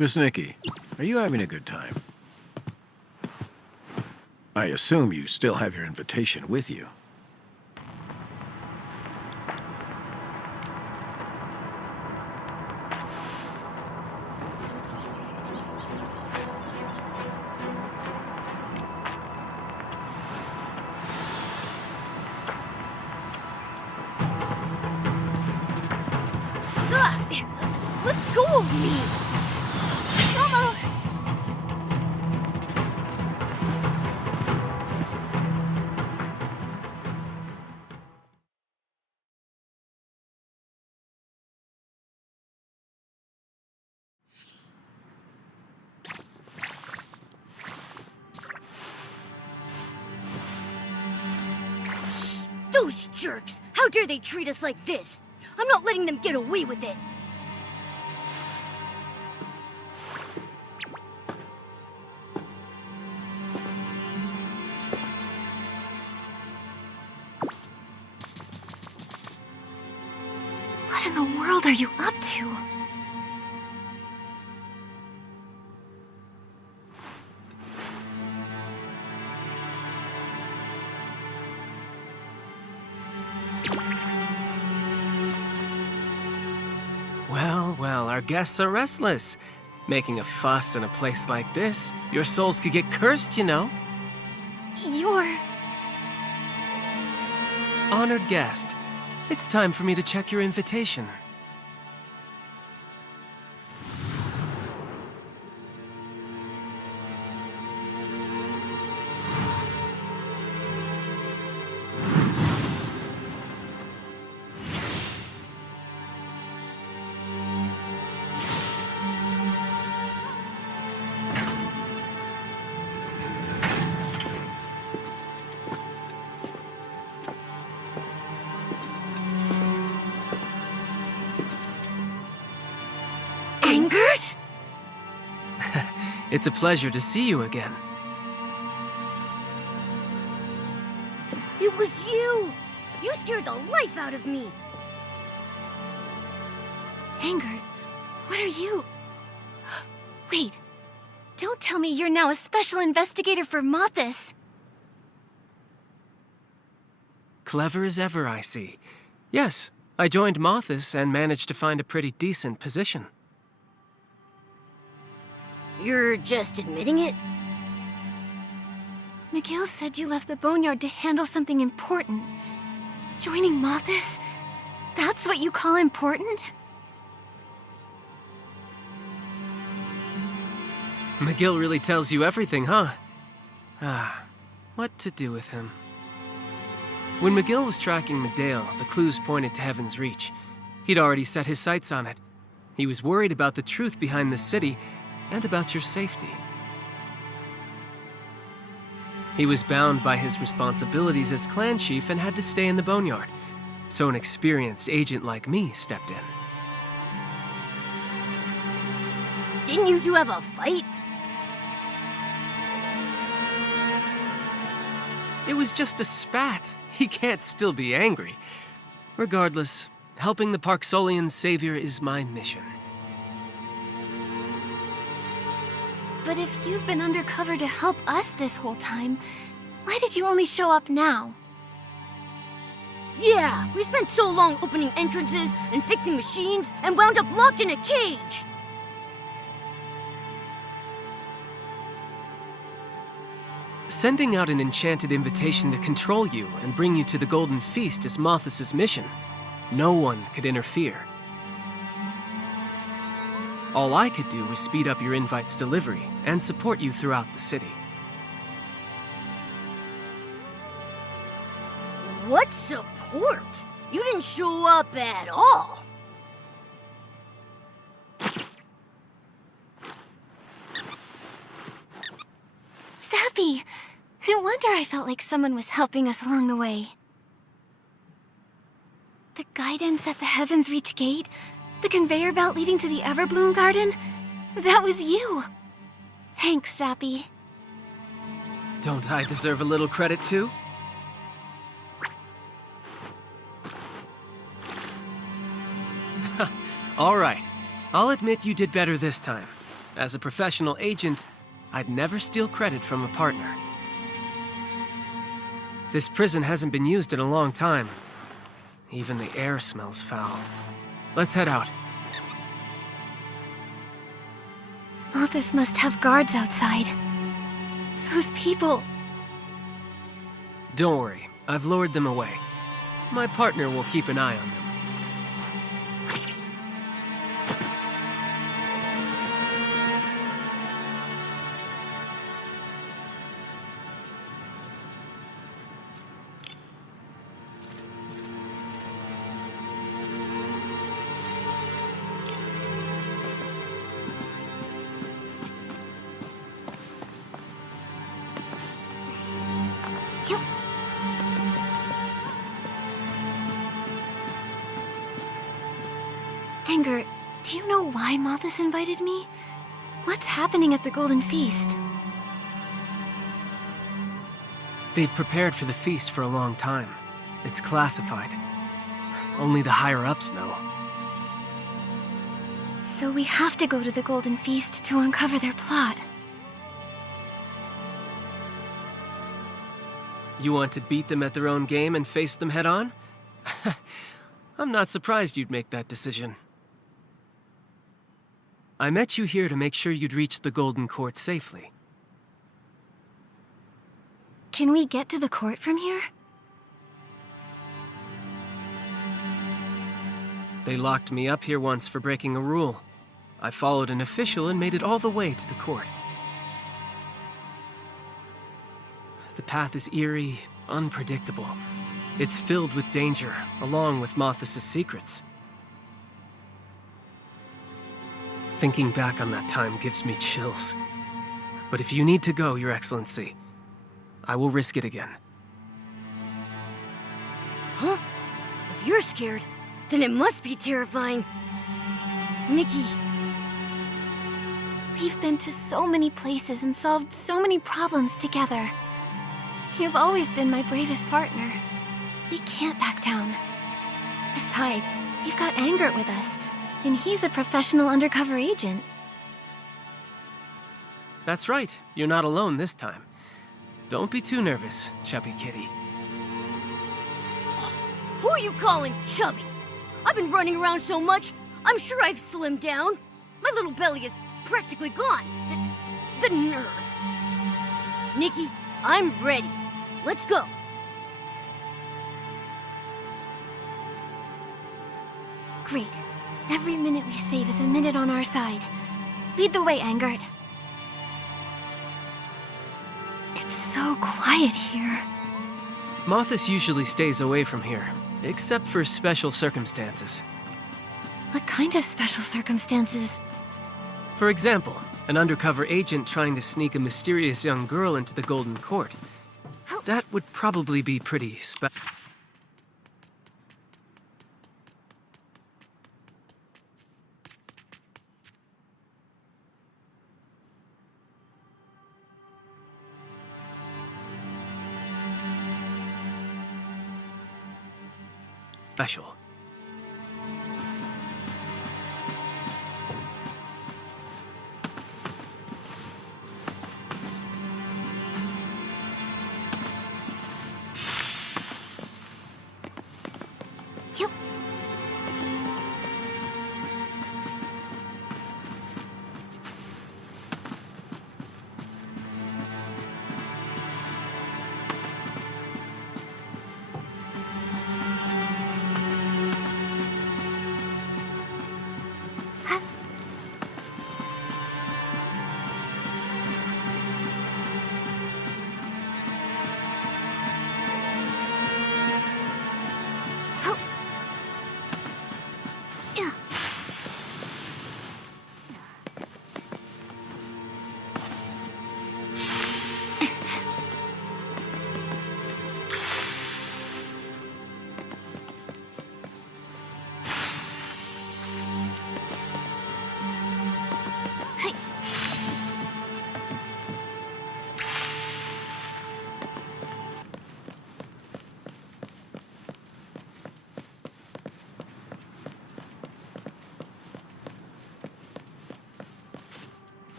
Miss Nikki, are you having a good time? I assume you still have your invitation with you. Let go of me! Mama! Those jerks! How dare they treat us like this? I'm not letting them get away with it! What in the world are you up to? Well, our guests are restless. Making a fuss in a place like this, your souls could get cursed, you know. You're... Honored guest, it's time for me to check your invitation. Ingert? It's a pleasure to see you again. It was you! You scared the life out of me! Ingert, what are you... Wait, don't tell me you're now a special investigator for Mothis. Clever as ever, I see. Yes, I joined Mothis and managed to find a pretty decent position. You're just admitting it? McGill said you left the Boneyard to handle something important. Joining Mothis? That's what you call important? McGill really tells you everything, huh? What to do with him? When McGill was tracking Medale, the clues pointed to Heaven's Reach. He'd already set his sights on it. He was worried about the truth behind the city, and about your safety. He was bound by his responsibilities as clan chief and had to stay in the Boneyard, so an experienced agent like me stepped in. Didn't you two have a fight? It was just a spat. He can't still be angry. Regardless, helping the Parksolian savior is my mission. But if you've been undercover to help us this whole time, why did you only show up now? Yeah, we spent so long opening entrances and fixing machines and wound up locked in a cage! Sending out an enchanted invitation to control you and bring you to the Golden Feast is Mothis' mission. No one could interfere. All I could do was speed up your invite's delivery and support you throughout the city. What support? You didn't show up at all. Sappy! No wonder I felt like someone was helping us along the way. The guidance at the Heaven's Reach gate? The conveyor belt leading to the Everbloom Garden? That was you! Thanks, Sappy. Don't I deserve a little credit too? All right. I'll admit you did better this time. As a professional agent, I'd never steal credit from a partner. This prison hasn't been used in a long time. Even the air smells foul. Let's head out. Malthus must have guards outside. Those people... Don't worry, I've lured them away. My partner will keep an eye on them. Anger, do you know why Malthus invited me? What's happening at the Golden Feast? They've prepared for the feast for a long time. It's classified. Only the higher-ups know. So we have to go to the Golden Feast to uncover their plot. You want to beat them at their own game and face them head-on? I'm not surprised you'd make that decision. I met you here to make sure you'd reach the Golden Court safely. Can we get to the court from here? They locked me up here once for breaking a rule. I followed an official and made it all the way to the court. The path is eerie, unpredictable. It's filled with danger, along with Malthus' secrets. Thinking back on that time gives me chills. But if you need to go, Your Excellency, I will risk it again. Huh? If you're scared, then it must be terrifying. Nikki, We've been to so many places and solved so many problems together. You've always been my bravest partner. We can't back down. Besides, we've got Anger with us, and he's a professional undercover agent. That's right, you're not alone this time. Don't be too nervous, chubby kitty. who are you calling chubby? I've been running around so much, I'm sure I've slimmed down. My little belly is practically gone. The nerve. Nikki, I'm ready. Let's go. Great. Every minute we save is a minute on our side. Lead the way, Angard. It's so quiet here. Malthus usually stays away from here, except for special circumstances. What kind of special circumstances? For example, an undercover agent trying to sneak a mysterious young girl into the Golden Court. That would probably be pretty special. Yup.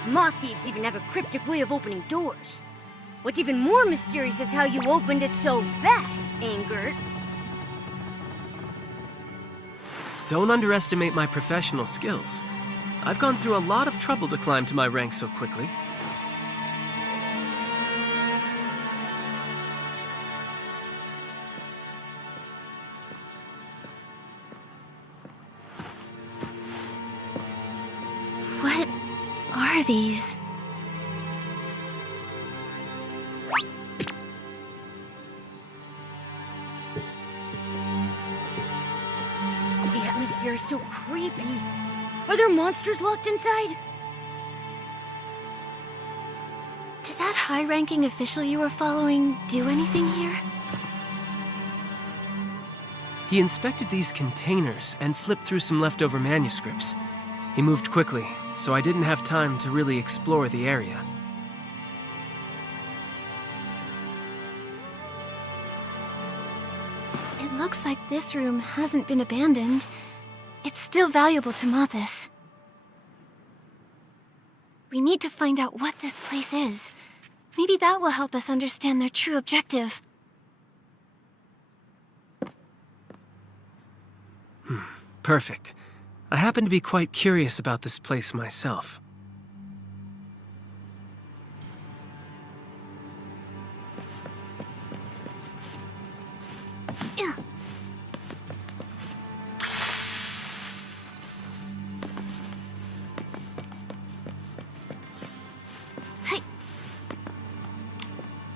Those moth thieves even have a cryptic way of opening doors. What's even more mysterious is how you opened it so fast, Angert. Don't underestimate my professional skills. I've gone through a lot of trouble to climb to my rank so quickly. What are these? The atmosphere is so creepy. Are there monsters locked inside? Did that high-ranking official you were following do anything here? He inspected these containers and flipped through some leftover manuscripts. He moved quickly, so I didn't have time to really explore the area. It looks like this room hasn't been abandoned. It's still valuable to Mothis. We need to find out what this place is. Maybe that will help us understand their true objective. Perfect. I happen to be quite curious about this place myself. Yeah. Hey,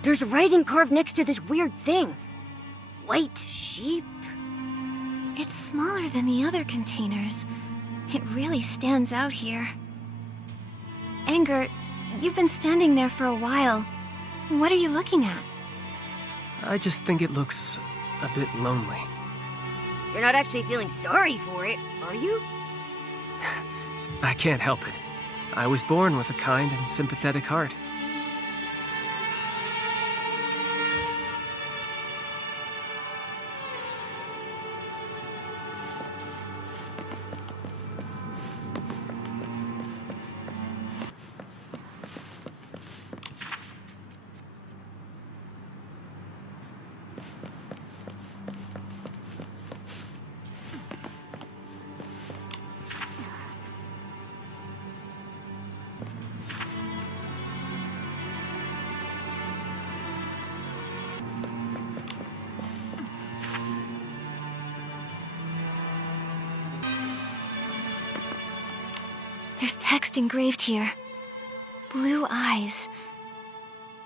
There's writing carved next to this weird thing. White sheep? it's smaller than the other containers. It really stands out here. Angert, you've been standing there for a while. What are you looking at? I just think it looks a bit lonely. You're not actually feeling sorry for it, are you? I can't help it. I was born with a kind and sympathetic heart. There's text engraved here. Blue eyes.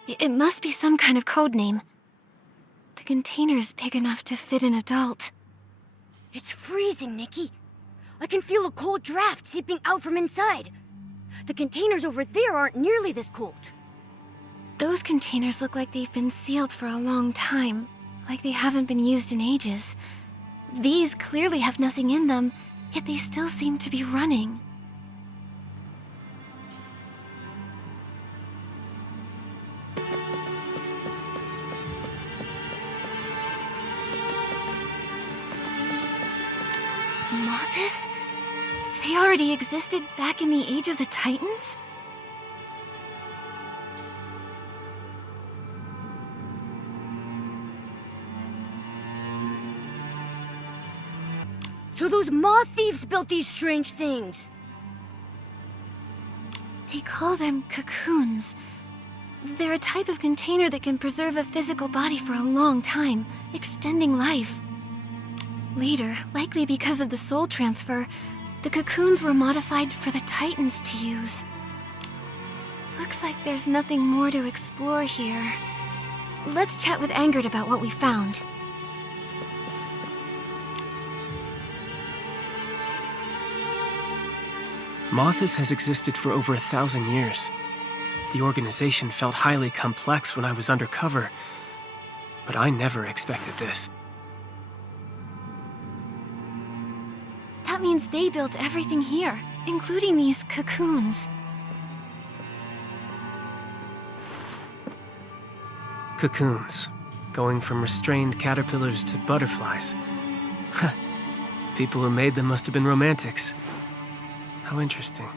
It must be some kind of code name. The container is big enough to fit an adult. It's freezing, Nikki. I can feel a cold draft seeping out from inside. The containers over there aren't nearly this cold. Those containers look like they've been sealed for a long time, like they haven't been used in ages. These clearly have nothing in them, yet they still seem to be running. Mothis? They already existed back in the Age of the Titans? So those moth thieves built these strange things. They call them cocoons. They're a type of container that can preserve a physical body for a long time, extending life. Later, likely because of the soul transfer, the cocoons were modified for the Titans to use. Looks like there's nothing more to explore here. Let's chat with Angert about what we found. Mothis has existed for over 1,000 years. The organization felt highly complex when I was undercover, but I never expected this. That means they built everything here, including these cocoons. Cocoons, going from restrained caterpillars to butterflies. The people who made them must have been romantics. How interesting.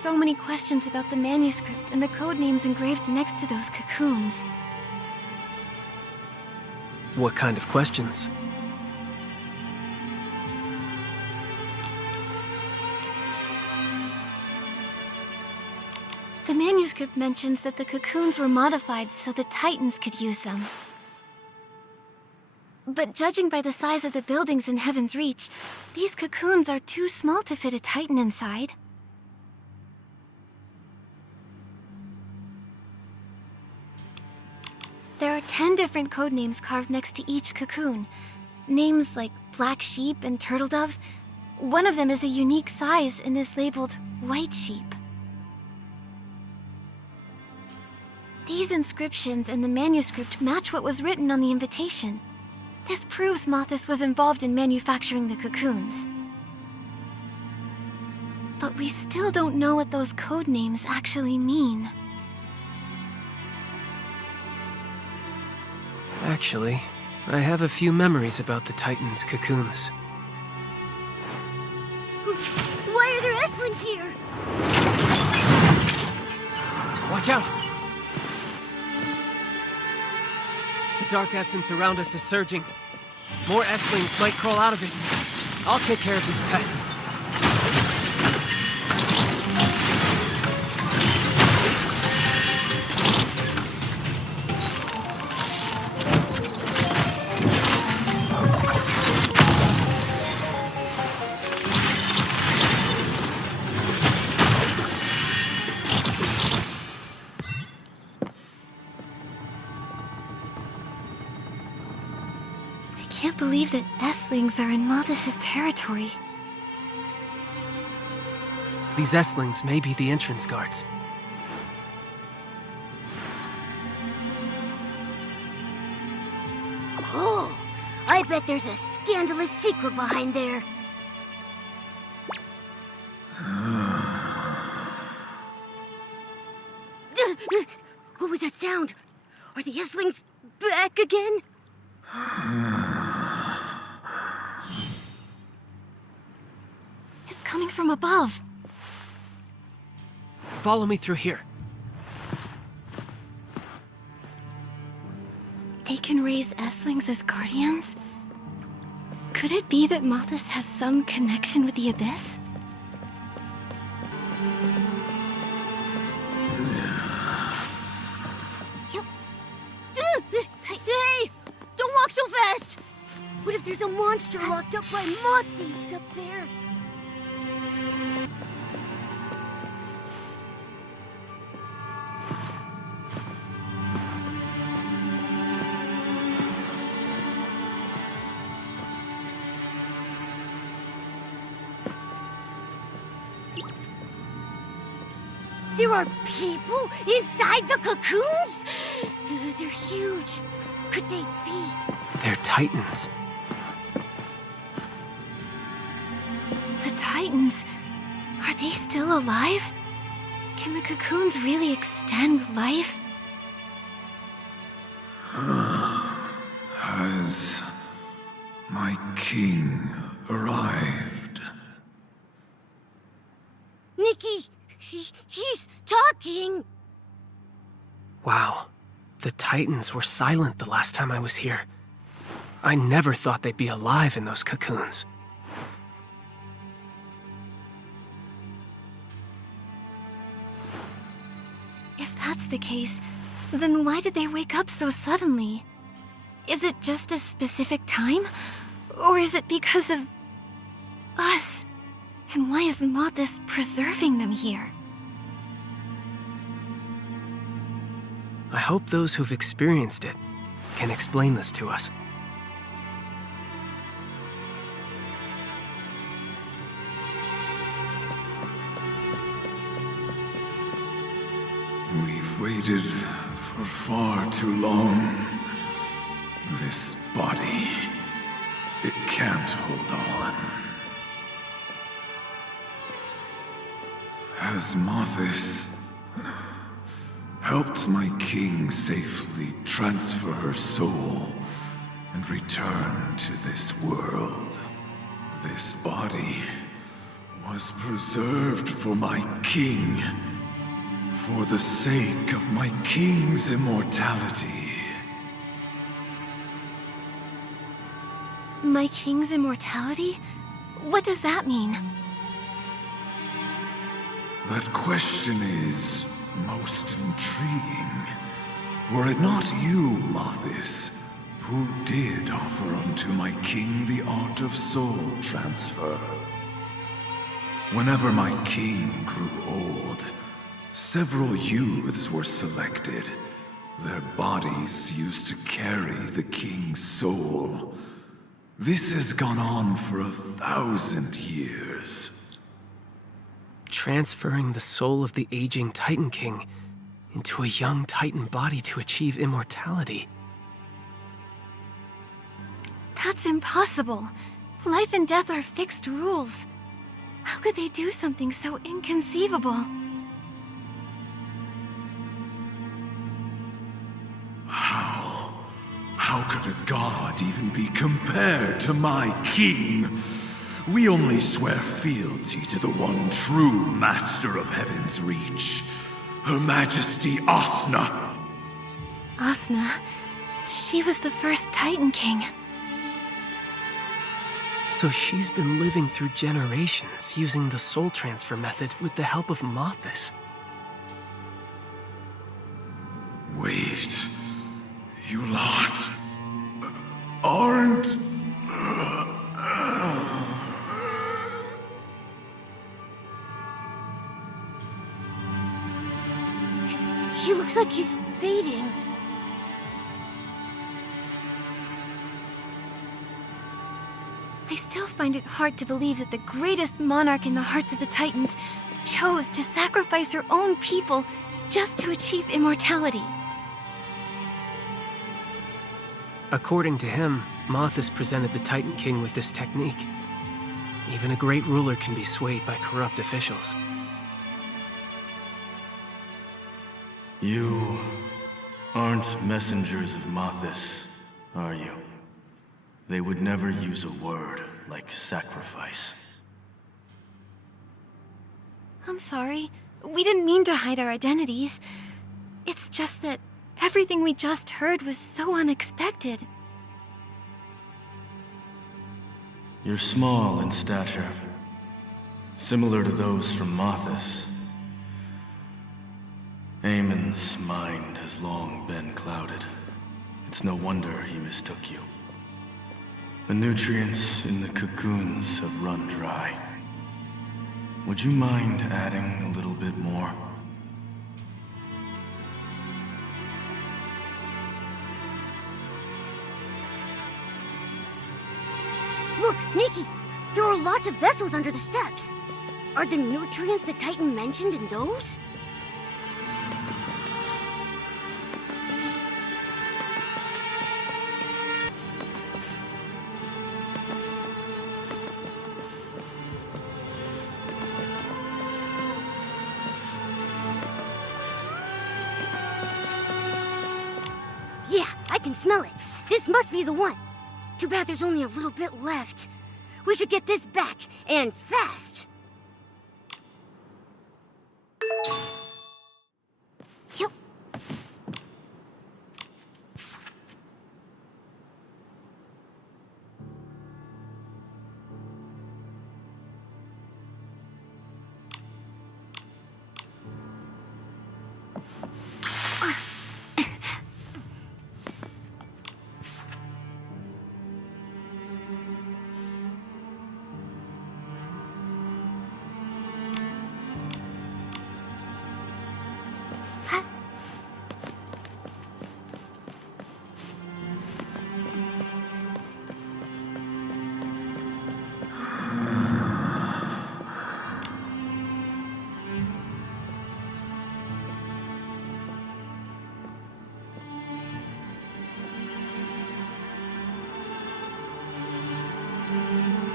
so many questions about the manuscript and the code names engraved next to those cocoons. What kind of questions? The manuscript mentions that the cocoons were modified so the Titans could use them. But judging by the size of the buildings in Heaven's Reach, these cocoons are too small to fit a Titan inside. There are 10 different code names carved next to each cocoon. Names like Black Sheep and Turtle Dove. One of them is a unique size and is labeled White Sheep. These inscriptions and the manuscript match what was written on the invitation. This proves Mothis was involved in manufacturing the cocoons. But we still don't know what those code names actually mean. Actually, I have a few memories about the Titans' cocoons. Why are there S-Lings here? Watch out! The dark essence around us is surging. More S-Lings might crawl out of it. I'll take care of these pests. I can't believe that S-Lings are in Mothis' territory. These S-Lings may be the entrance guards. Oh, I bet there's a scandalous secret behind there. What was that sound? Are the S-Lings back again? It's coming from above. Follow me through here. They can raise S-Lings as guardians? Could it be that Mothis has some connection with the Abyss? Hey! Don't walk so fast! What if there's a monster locked up by moth thieves up there? There are people inside the cocoons? They're huge. Could they be? They're Titans. The Titans, are they still alive? Can the cocoons really extend life? Has my king arrived? Nikki, he's talking. Wow. The Titans were silent the last time I was here. I never thought they'd be alive in those cocoons. If that's the case, then why did they wake up so suddenly? Is it just a specific time? Or is it because of us? And why is Mothis preserving them here? I hope those who've experienced it can explain this to us. We've waited for far too long. This body, it can't hold on. Has Mothis helped my king safely transfer her soul and return to this world? This body was preserved for my king. For the sake of my king's immortality. My king's immortality? What does that mean? That question is most intriguing. Were it not you, Mathis, who did offer unto my king the art of soul transfer? Whenever my king grew old, several youths were selected, their bodies used to carry the king's soul. This has gone on for 1,000 years. Transferring the soul of the aging Titan King into a young Titan body to achieve immortality. That's impossible. Life and death are fixed rules. How could they do something so inconceivable? How could a god even be compared to my king? We only swear fealty to the one true master of Heaven's Reach, Her Majesty Asna. Asna, she was the first Titan King. So she's been living through generations using the soul transfer method with the help of Mathis. Wait, you lot aren't... He looks like he's fading. I still find it hard to believe that the greatest monarch in the hearts of the Titans chose to sacrifice her own people just to achieve immortality. According to him, Mathis presented the Titan King with this technique. Even a great ruler can be swayed by corrupt officials. You aren't messengers of Mathis, are you? They would never use a word like sacrifice. I'm sorry. We didn't mean to hide our identities. It's just that everything we just heard was so unexpected. You're small in stature, similar to those from Mathis. Aemon's mind has long been clouded. It's no wonder he mistook you. The nutrients in the cocoons have run dry. Would you mind adding a little bit more? Look, Nikki! There are lots of vessels under the steps. Are the nutrients the Titan mentioned in those? Yeah, I can smell it. This must be the one. Too bad there's only a little bit left. We should get this back, and fast. Yep.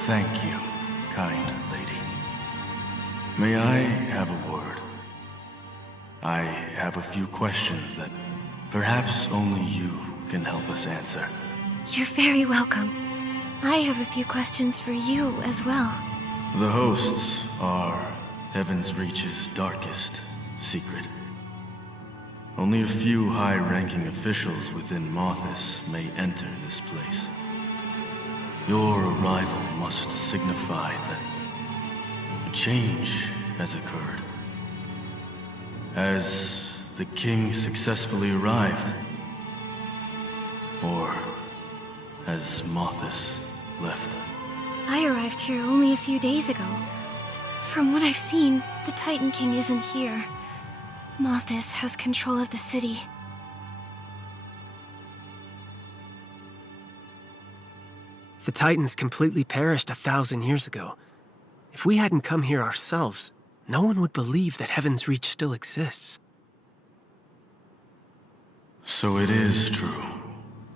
Thank you, kind lady. May I have a word? I have a few questions that perhaps only you can help us answer. You're very welcome. I have a few questions for you as well. The hosts are Heaven's Reach's darkest secret. Only a few high-ranking officials within Mothis may enter this place. Your arrival must signify that a change has occurred. Has the king successfully arrived? Or has Mothis left? I arrived here only a few days ago. From what I've seen, the Titan King isn't here. Mothis has control of the city. The Titans completely perished 1,000 years ago. If we hadn't come here ourselves, no one would believe that Heaven's Reach still exists. So it is true.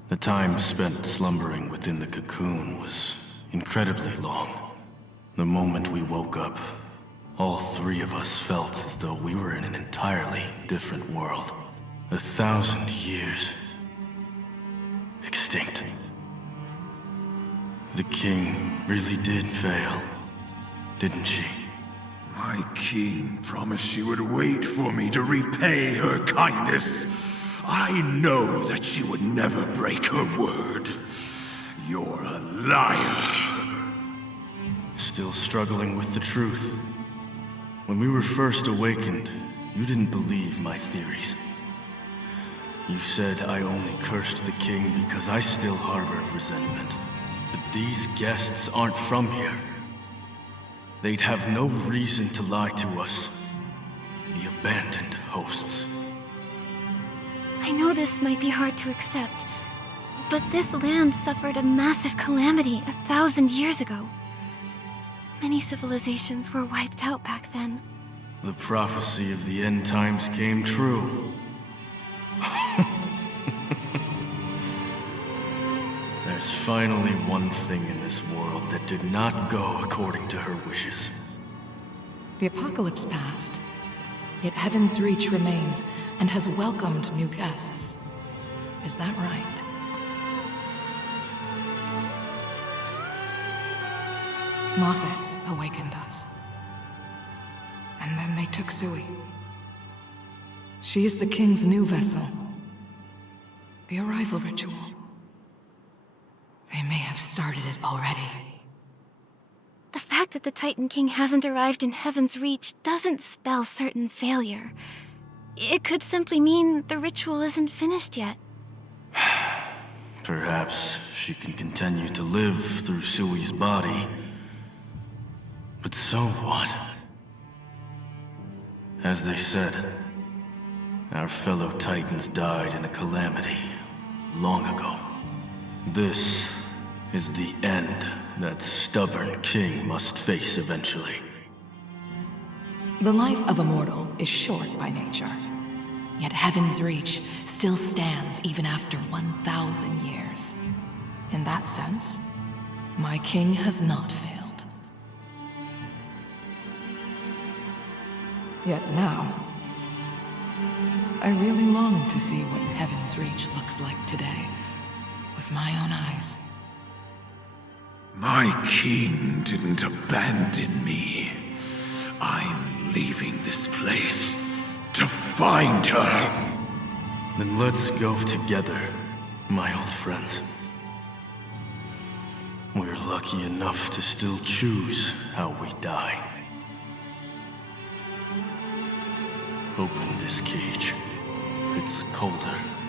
The time spent slumbering within the cocoon was incredibly long. The moment we woke up, all three of us felt as though we were in an entirely different world. 1,000 years. Extinct. The king really did fail, didn't she? My king promised she would wait for me to repay her kindness. I know that she would never break her word. You're a liar. Still struggling with the truth. When we were first awakened, you didn't believe my theories. You said I only cursed the king because I still harbored resentment. But these guests aren't from here. They'd have no reason to lie to us. The abandoned hosts. I know this might be hard to accept, but this land suffered a massive calamity 1,000 years ago. Many civilizations were wiped out back then. The prophecy of the end times came true. There's finally one thing in this world that did not go according to her wishes. The apocalypse passed, yet Heaven's Reach remains and has welcomed new guests. Is that right? Mothis awakened us. And then they took Sui. She is the king's new vessel. The arrival ritual. They may have started it already. The fact that the Titan King hasn't arrived in Heaven's Reach doesn't spell certain failure. It could simply mean the ritual isn't finished yet. Perhaps she can continue to live through Sui's body. But so what? As they said, our fellow Titans died in a calamity long ago. This is the end that stubborn king must face eventually. The life of a mortal is short by nature. Yet Heaven's Reach still stands even after 1,000 years. In that sense, my king has not failed. Yet now, I really long to see what Heaven's Reach looks like today, with my own eyes. My king didn't abandon me. I'm leaving this place to find her. Then let's go together, my old friends. We're lucky enough to still choose how we die. Open this cage. It's colder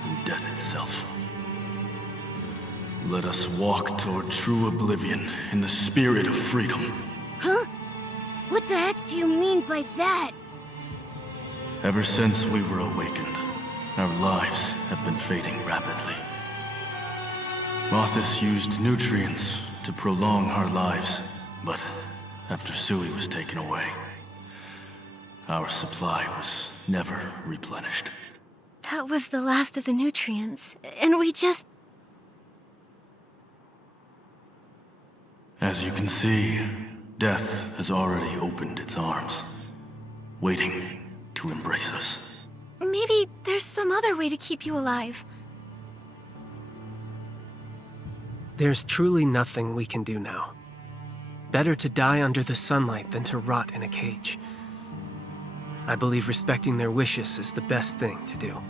than death itself. Let us walk toward true oblivion in the spirit of freedom. Huh? What the heck do you mean by that? Ever since we were awakened, our lives have been fading rapidly. Mothis used nutrients to prolong our lives, but after Sui was taken away, our supply was never replenished. That was the last of the nutrients, and we just... As you can see, death has already opened its arms, waiting to embrace us. Maybe there's some other way to keep you alive. There's truly nothing we can do now. Better to die under the sunlight than to rot in a cage. I believe respecting their wishes is the best thing to do.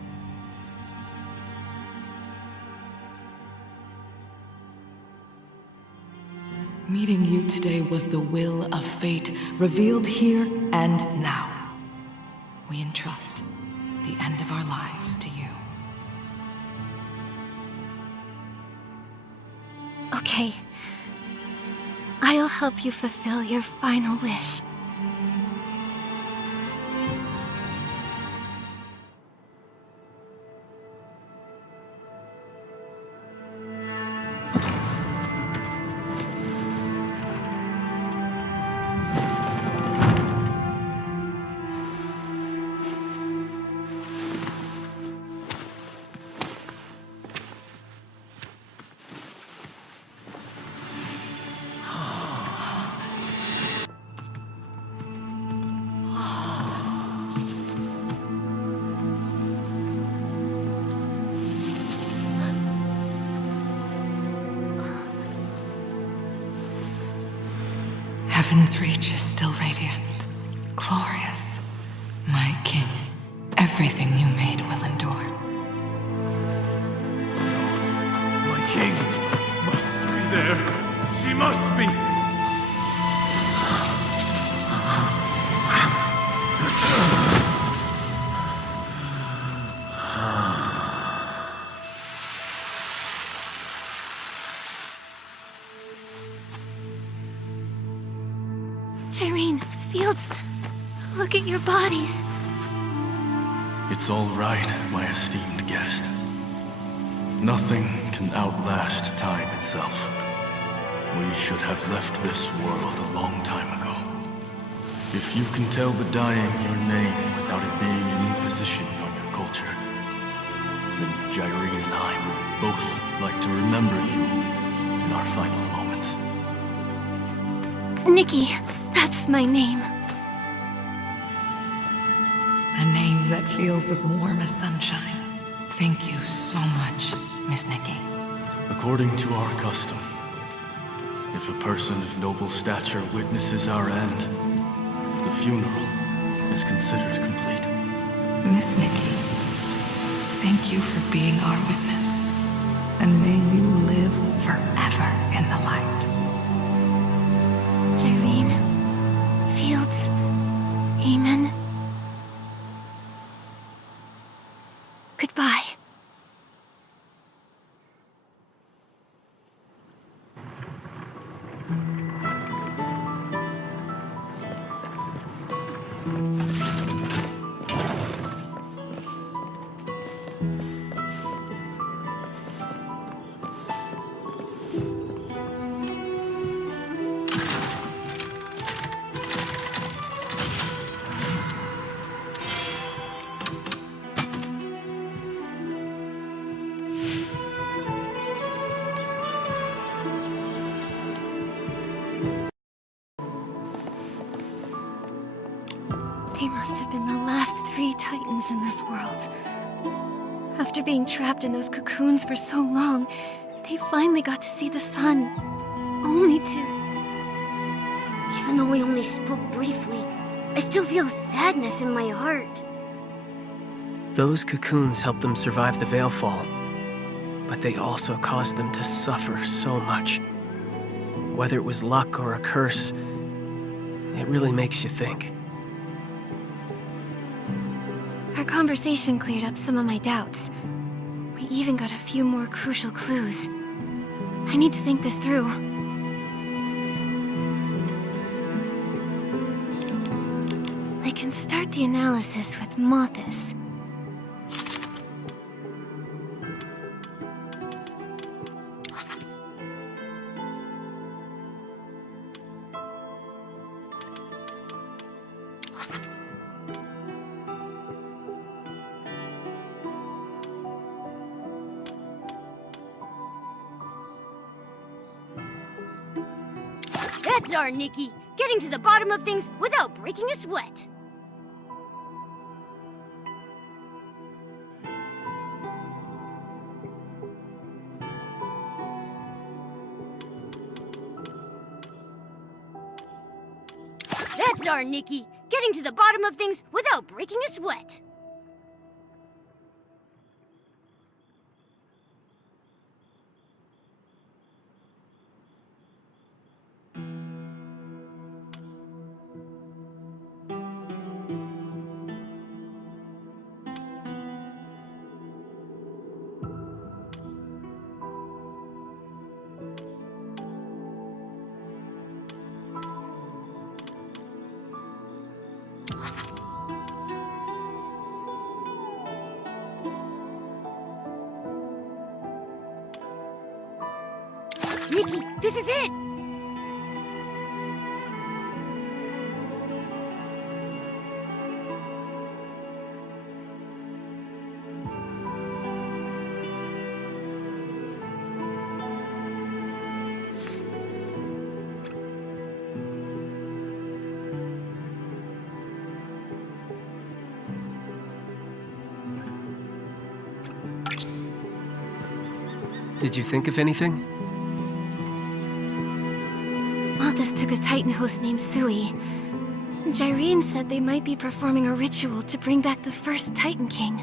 Meeting you today was the will of fate, revealed here and now. We entrust the end of our lives to you. Okay. I'll help you fulfill your final wish. Heaven's reach is still radiant, glorious. My king, everything you made will endure. My king must be there. She must be. Irene, Fields, look at your bodies. It's all right, my esteemed guest. Nothing can outlast time itself. We should have left this world a long time ago. If you can tell the dying your name without it being an imposition on your culture, then Irene and I would both like to remember you in our final moments. Nikki, that's my name. A name that feels as warm as sunshine. Thank you so much, Miss Nikki. According to our custom, if a person of noble stature witnesses our end, the funeral is considered complete. Miss Nikki, thank you for being our witness, and may you live forever in the light. Irene, Fields, Amen. Goodbye. They must have been the last 3 Titans in this world. After being trapped in those cocoons for so long, they finally got to see the sun. Only to... Even though we only spoke briefly, I still feel sadness in my heart. Those cocoons helped them survive the Veilfall, but they also caused them to suffer so much. Whether it was luck or a curse, it really makes you think. Our conversation cleared up some of my doubts. We even got a few more crucial clues. I need to think this through. I can start the analysis with Mothis. That's our Nikki, getting to the bottom of things without breaking a sweat. Odds are, Nikki, getting to the bottom of things without breaking a sweat. Nikki, this is it! Did you think of anything? Malthus took a Titan host named Sui. Gyrene said they might be performing a ritual to bring back the first Titan King.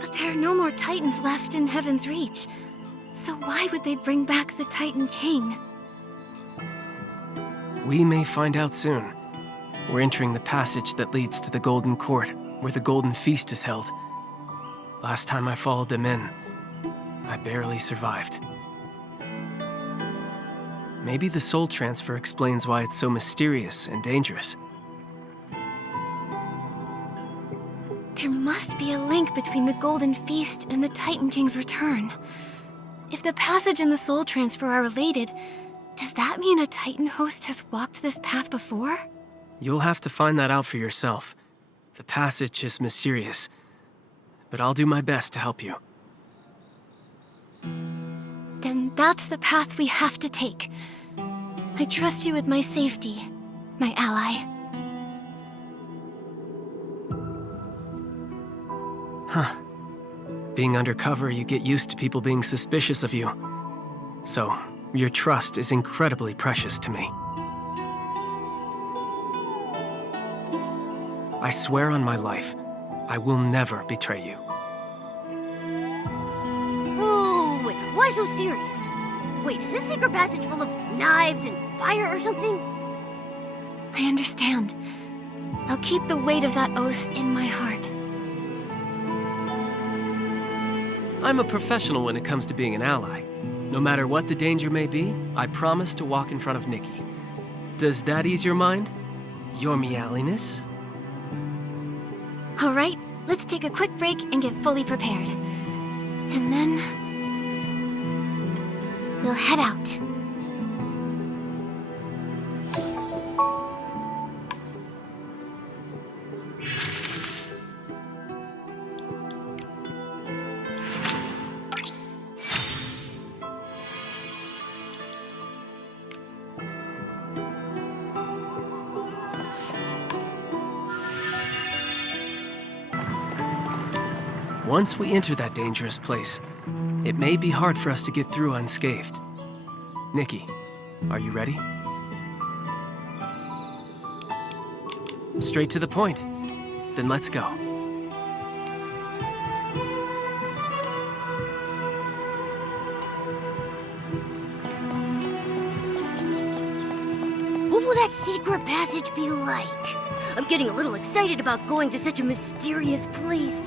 But there are no more Titans left in Heaven's Reach. So why would they bring back the Titan King? We may find out soon. We're entering the passage that leads to the Golden Court, where the Golden Feast is held. Last time I followed them in, I barely survived. Maybe the soul transfer explains why it's so mysterious and dangerous. There must be a link between the Golden Feast and the Titan King's return. If the passage and the soul transfer are related, does that mean a Titan host has walked this path before? You'll have to find that out for yourself. The passage is mysterious, but I'll do my best to help you. Then that's the path we have to take. I trust you with my safety, my ally. Huh. Being undercover, you get used to people being suspicious of you. So, your trust is incredibly precious to me. I swear on my life, I will never betray you. Oh, wait, why so serious? Wait, is this secret passage full of knives and fire or something? I understand. I'll keep the weight of that oath in my heart. I'm a professional when it comes to being an ally. No matter what the danger may be, I promise to walk in front of Nikki. Does that ease your mind? Your meowliness? All right, let's take a quick break and get fully prepared. And then we'll head out. Once we enter that dangerous place, it may be hard for us to get through unscathed. Nikki, are you ready? Straight to the point. Then let's go. What will that secret passage be like? I'm getting a little excited about going to such a mysterious place.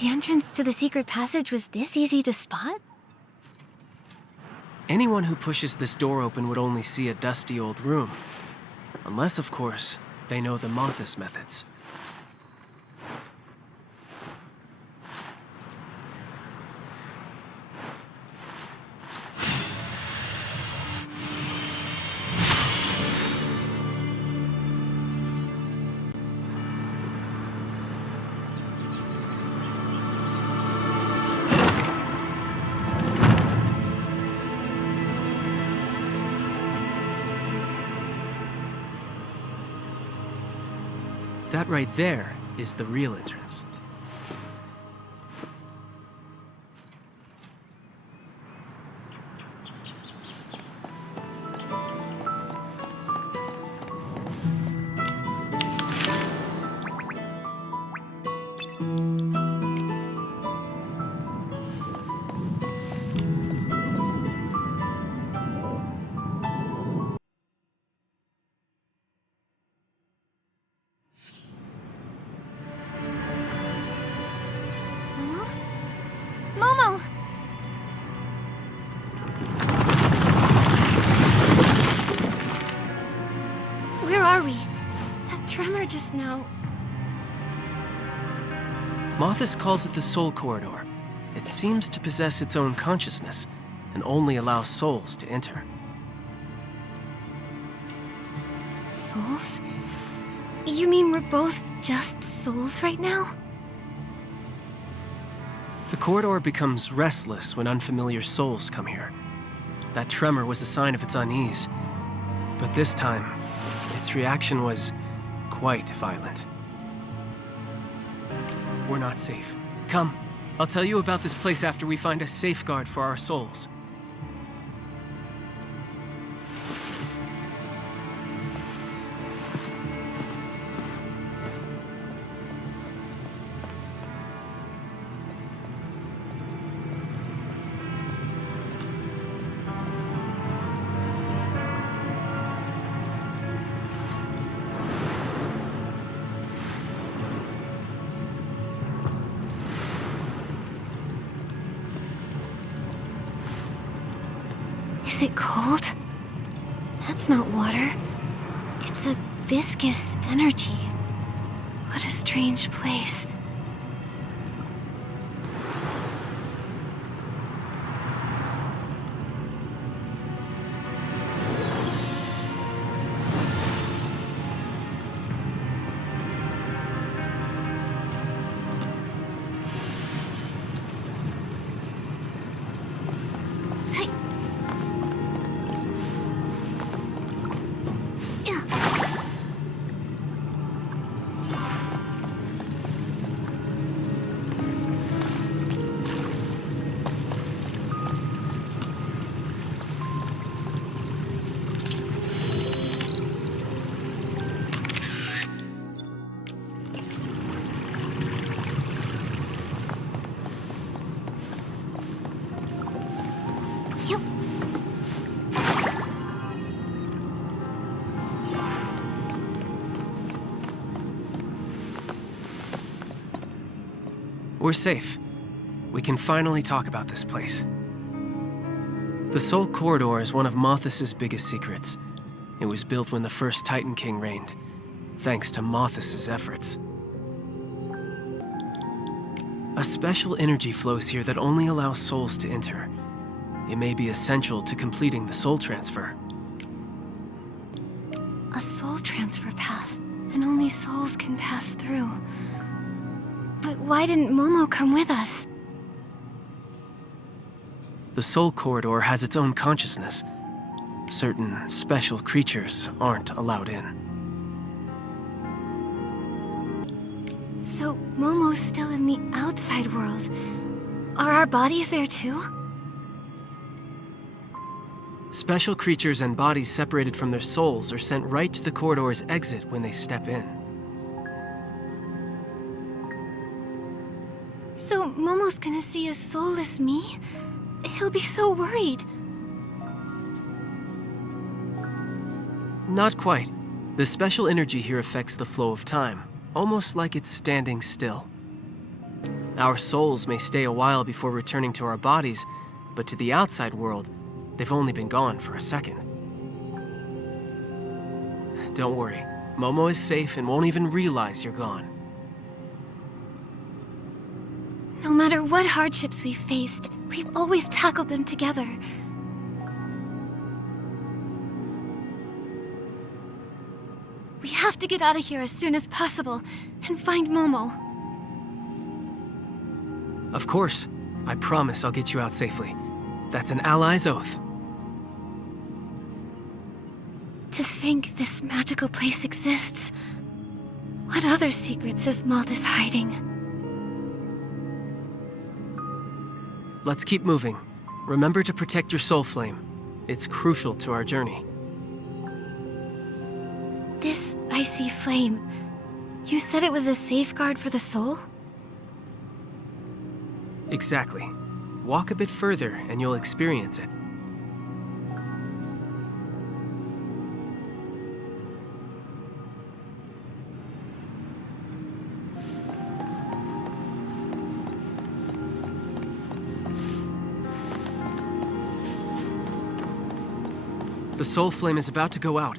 The entrance to the secret passage was this easy to spot? Anyone who pushes this door open would only see a dusty old room. Unless, of course, they know the Malthus methods. That right there is the real entrance. Momo! Where are we? That tremor just now... Mothis calls it the Soul Corridor. It seems to possess its own consciousness, and only allows souls to enter. Souls? You mean we're both just souls right now? The corridor becomes restless when unfamiliar souls come here. That tremor was a sign of its unease, but this time, its reaction was quite violent. We're not safe. Come, I'll tell you about this place after we find a safeguard for our souls. Is it cold? That's not water. It's a viscous energy. What a strange place. We're safe. We can finally talk about this place. The Soul Corridor is one of Mothis's biggest secrets. It was built when the first Titan King reigned, thanks to Mothis's efforts. A special energy flows here that only allows souls to enter. It may be essential to completing the soul transfer. A soul transfer path, and only souls can pass through. But why didn't Momo come with us? The Soul Corridor has its own consciousness. Certain special creatures aren't allowed in. So Momo's still in the outside world. Are our bodies there too? Special creatures and bodies separated from their souls are sent right to the corridor's exit when they step in. So Momo's gonna see a soulless me? He'll be so worried. Not quite. The special energy here affects the flow of time, almost like it's standing still. Our souls may stay a while before returning to our bodies, but to the outside world, they've only been gone for a second. Don't worry, Momo is safe and won't even realize you're gone. No matter what hardships we've faced, we've always tackled them together. We have to get out of here as soon as possible and find Momo. Of course. I promise I'll get you out safely. That's an ally's oath. To think this magical place exists. What What other secrets is Mothis hiding? Let's keep moving. Remember to protect your soul flame. It's crucial to our journey. This icy flame, you said it was a safeguard for the soul? Exactly. Walk a bit further and you'll experience it. The soul flame is about to go out.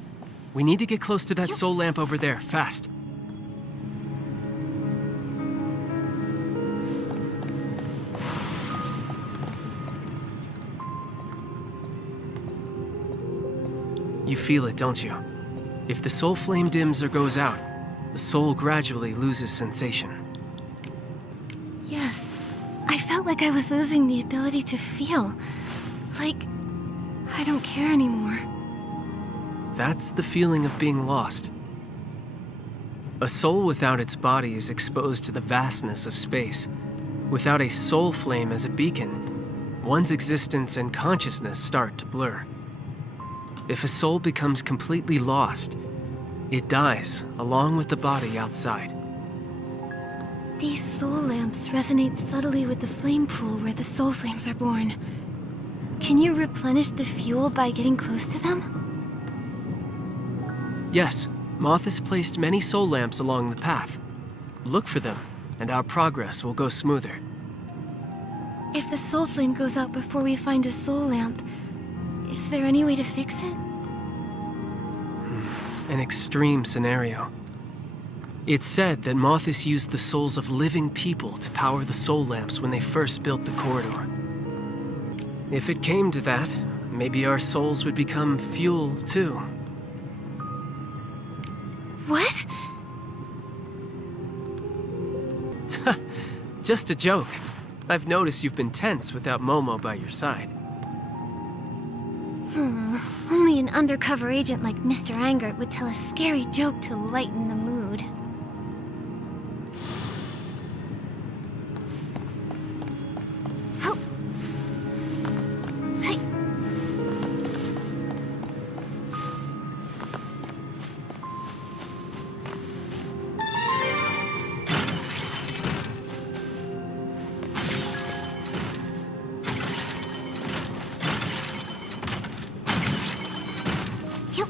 We need to get close to that soul lamp over there, fast. You feel it, don't you? If the soul flame dims or goes out, the soul gradually loses sensation. Yes. I felt like I was losing the ability to feel. Like, I don't care anymore. That's the feeling of being lost. A soul without its body is exposed to the vastness of space. Without a soul flame as a beacon, one's existence and consciousness start to blur. If a soul becomes completely lost, it dies along with the body outside. These soul lamps resonate subtly with the flame pool where the soul flames are born. Can you replenish the fuel by getting close to them? Yes, Moth has placed many soul lamps along the path. Look for them, and our progress will go smoother. If the soul flame goes out before we find a soul lamp, is there any way to fix it? An extreme scenario. It's said that Mothis used the souls of living people to power the soul lamps when they first built the corridor. If it came to that, maybe our souls would become fuel, too. What? Just a joke. I've noticed you've been tense without Momo by your side. Only an undercover agent like Mr. Angert would tell a scary joke to lighten the mood. Help! Hey. Yup.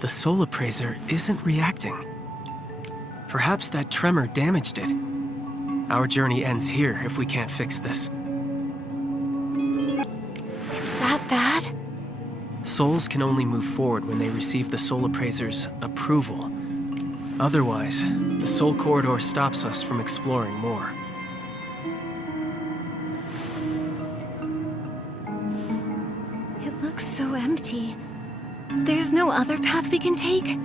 The soul appraiser isn't reacting. Perhaps that tremor damaged it. Our journey ends here if we can't fix this. It's that bad? Souls can only move forward when they receive the soul appraiser's approval. Otherwise, the soul corridor stops us from exploring more. It looks so empty. There's no other path we can take?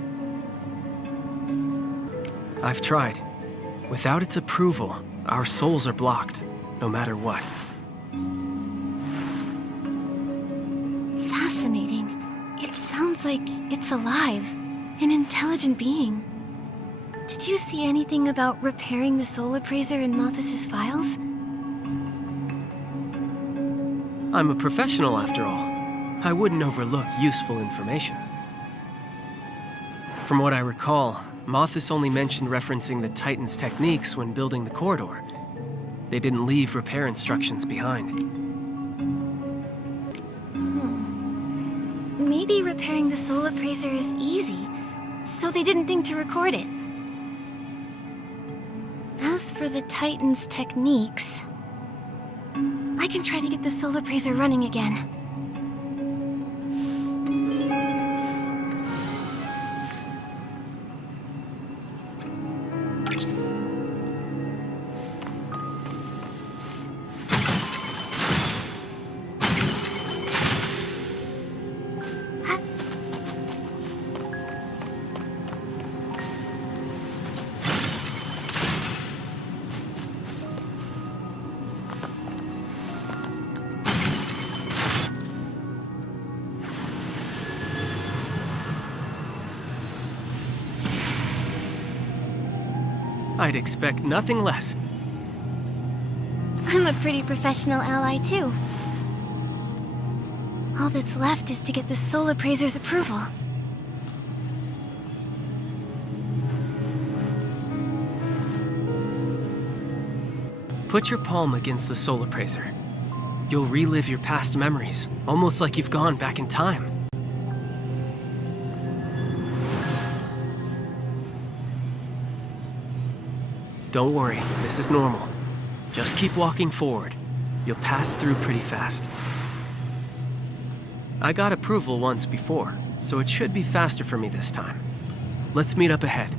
I've tried. Without its approval, our souls are blocked, no matter what. Fascinating. It sounds like it's alive, An intelligent being. Did you see anything about repairing the soul appraiser in Mothis' files? I'm a professional after all. I wouldn't overlook useful information. From what I recall, Mothis only mentioned referencing the Titan's techniques when building the corridor. They didn't leave repair instructions behind. Maybe repairing the soul appraiser is easy, so they didn't think to record it. As for the Titan's techniques, I can try to get the soul appraiser running again. I'd expect nothing less. I'm a pretty professional ally, too. All that's left is to get the soul appraiser's approval. Put your palm against the soul appraiser. You'll relive your past memories, almost like you've gone back in time. Don't worry, this is normal. Just keep walking forward. You'll pass through pretty fast. I got approval once before, so it should be faster for me this time. Let's meet up ahead.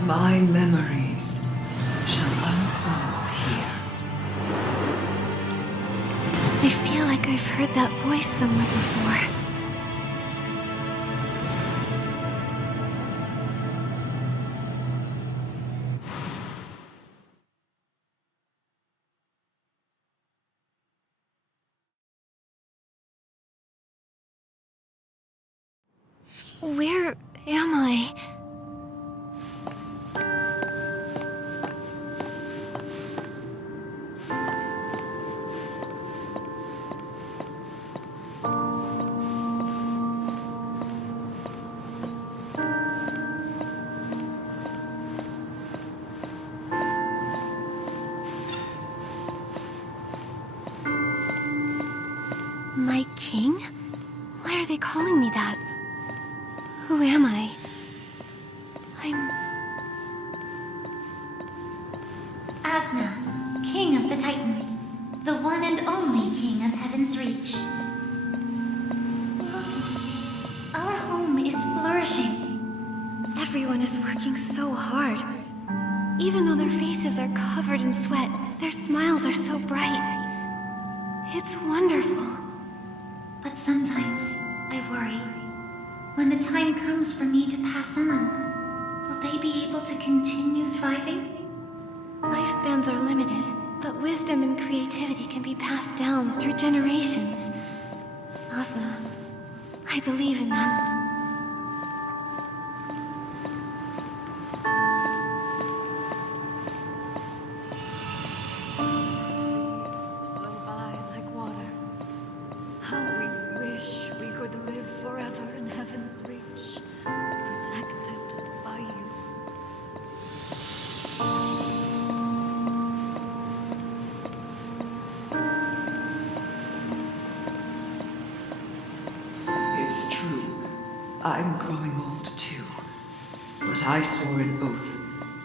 My memories shall unfold here. I feel like I've heard that voice somewhere before. Where am I? My king? Why are they calling me that? Who am I? Asna, King of the Titans, the one and only King of Heaven's Reach. Our home is flourishing. Everyone is working so hard. Even though their faces are covered in sweat, their smiles are so bright. It's wonderful. But sometimes I worry. When the time comes for me to pass on, will they be able to continue thriving? Lifespans are limited, but wisdom and creativity can be passed down through generations. Asna, I believe in them. Flow by like water. How we wish we could live forever in Heaven's Reach, protected by you. It's true. I'm growing old too. But I swore an oath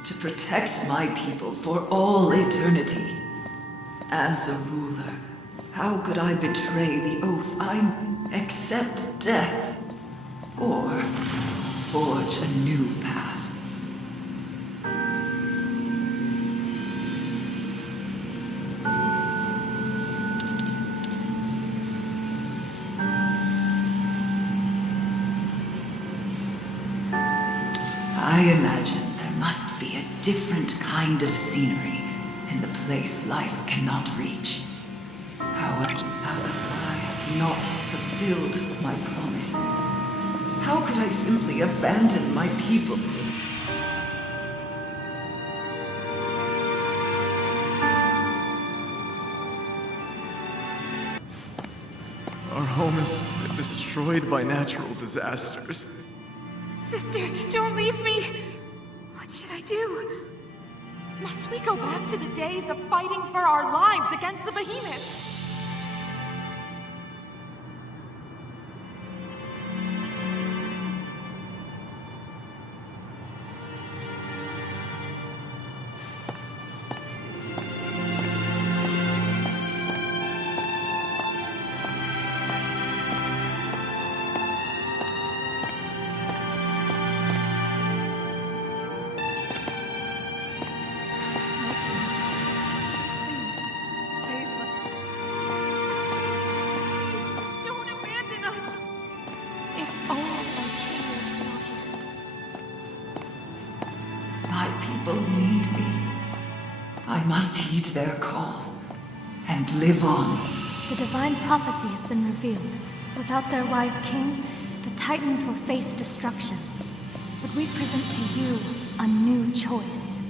to protect my people for all eternity. As a ruler, how could I betray the oath accept death? Or forge a new path? I imagine there must be a different kind of scenery in the place life cannot reach. However, I have not fulfilled my promise. How could I simply abandon my people? Our home has been destroyed by natural disasters. Sister, don't leave me! What should I do? Must we go back to the days of fighting for our lives against the behemoths? My people need me. I must heed their call and live on. The divine prophecy has been revealed. Without their wise king, the Titans will face destruction. But we present to you a new choice.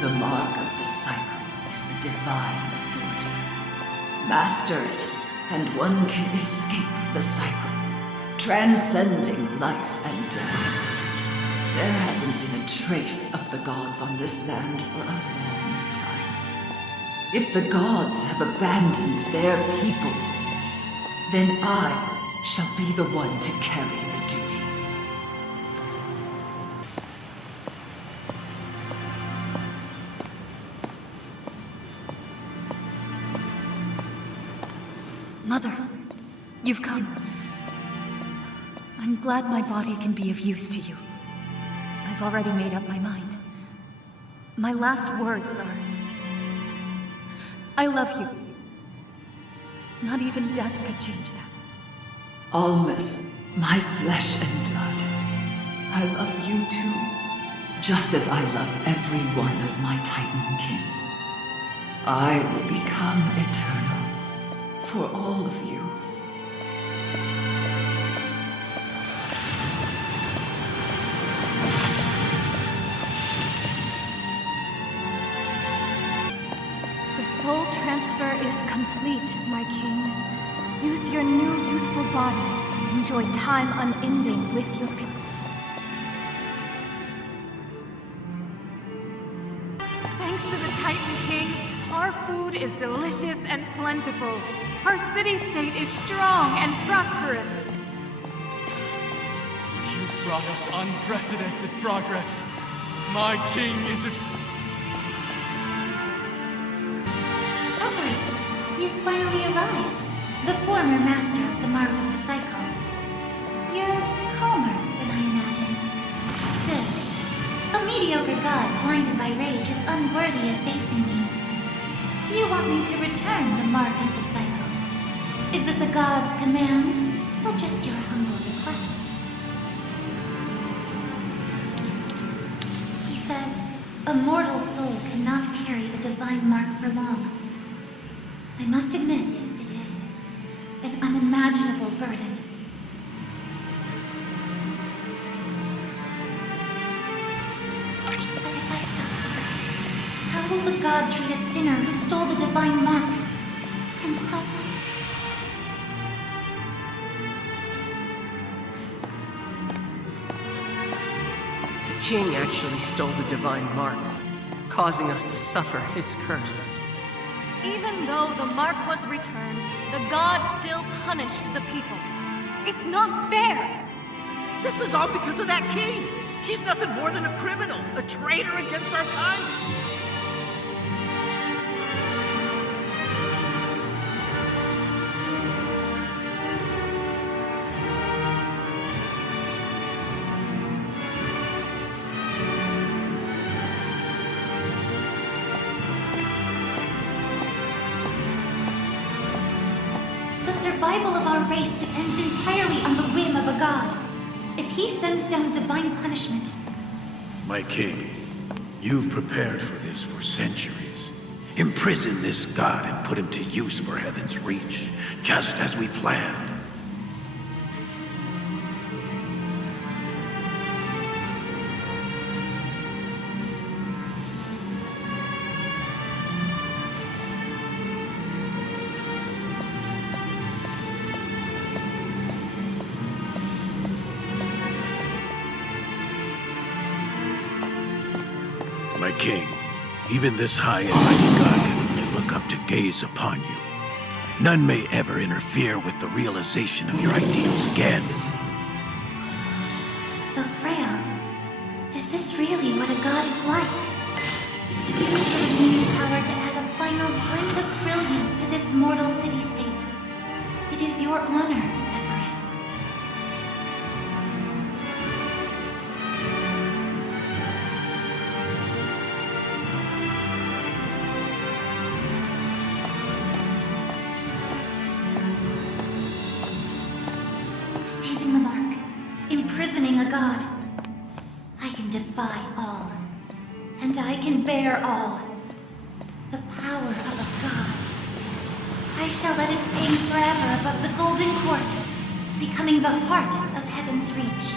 The mark of the cycle is the divine authority. Master it, and one can escape the cycle, transcending life and death. There hasn't been a trace of the gods on this land for a long time. If the gods have abandoned their people, then I shall be the one to carry the duty. Mother, you've come. I'm glad my body can be of use to you. I've already made up my mind. My last words are... I love you. Not even death could change that. Almas, my flesh and blood. I love you too, just as I love every one of my Titan kin. I will become eternal for all of you. The soul transfer is complete, my king. Use your new youthful body. Enjoy time unending with your people. Thanks to the Titan King, our food is delicious and plentiful. Our city-state is strong and prosperous. You've brought us unprecedented progress. My king is a... Operas, you've finally arrived. The former master of the Mark of the Cycle. You're calmer than I imagined. Good. A mediocre god blinded by rage is unworthy of facing me. You want me to return the Mark of the Cycle. Is this a god's command, or just your humble request? He says, a mortal soul cannot carry the divine mark for long. I must admit, it is an unimaginable burden. But if I stop here, how will the god treat a sinner who stole the divine mark? And how will... The king actually stole the divine mark, causing us to suffer his curse. Even though the mark was returned, the gods still punished the people. It's not fair! This is all because of that king! She's nothing more than a criminal, a traitor against our kind! survival of our race depends entirely on the whim of a god. If he sends down divine punishment... My king, you've prepared for this for centuries. Imprison this god and put him to use for Heaven's Reach, just as we planned. My king, even this high and mighty god can only look up to gaze upon you. None may ever interfere with the realization of your ideals again. So frail. Is this really what a god is like? Sort of needing power to add a final glint of brilliance to this mortal city-state. It is your honor, Everest. Seizing the mark, imprisoning a god. I can defy all, and I can bear all. The power of a god. I shall let it reign forever above the Golden Court, becoming the heart of Heaven's Reach.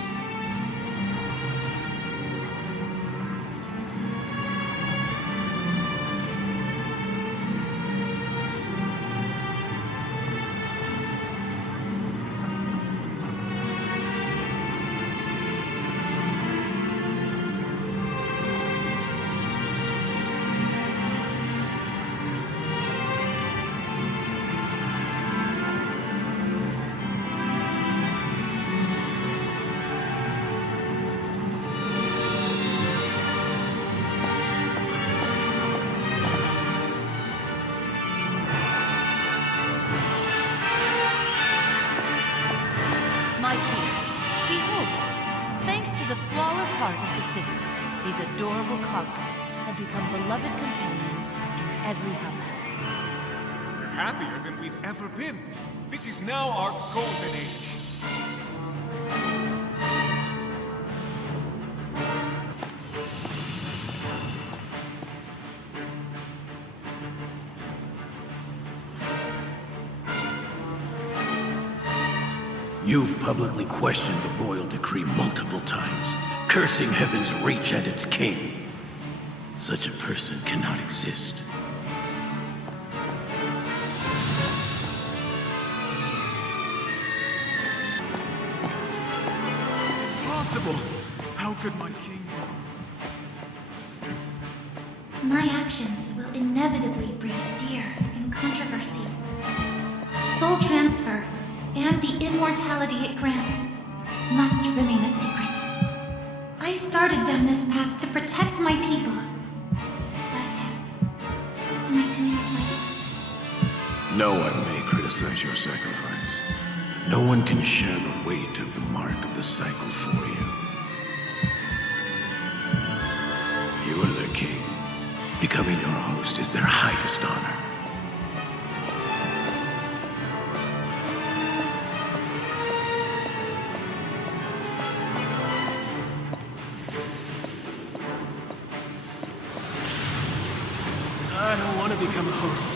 My king, behold, thanks to the flawless heart of the city, these adorable cogbots have become beloved companions in every household. We're happier than we've ever been. This is now our golden age. You've publicly questioned the royal decree multiple times, cursing Heaven's Reach and its king. Such a person cannot exist. Impossible! How could my king know? My actions will inevitably breed fear and controversy. Soul transfer and the immortality it grants must remain a secret. I started down this path to protect my people. But am I doing it right? No one may criticize your sacrifice. No one can share the weight of the mark of the cycle for you. You are their king. Becoming your host is their highest honor. I don't want to become a host.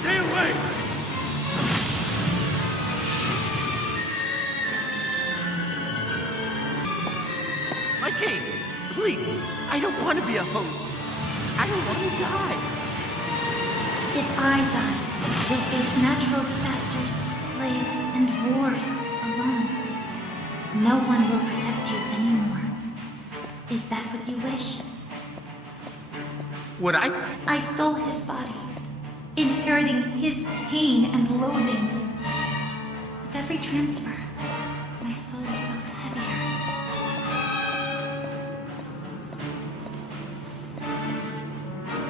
Stay away! My king, please, I don't want to be a host. I don't want to die. If I die, you'll face natural disasters, plagues, and wars alone. No one will protect you anymore. Is that what you wish? Would I? I stole his body, inheriting his pain and loathing. With every transfer, my soul felt heavier.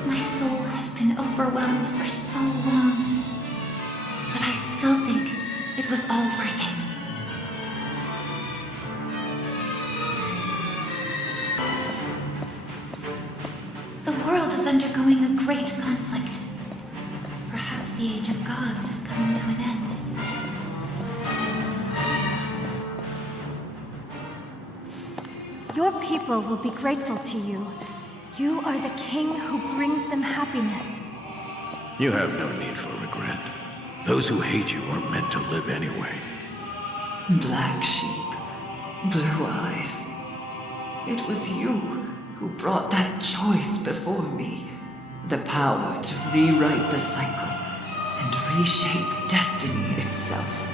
My soul has been overwhelmed for so long, but I still think it was all worth it. the Age of Gods is coming to an end. Your people will be grateful to you. You are the king who brings them happiness. You have no need for regret. Those who hate you weren't meant to live anyway. Black sheep, blue eyes. It was you who brought that choice before me. The power to rewrite the cycle and reshape destiny itself.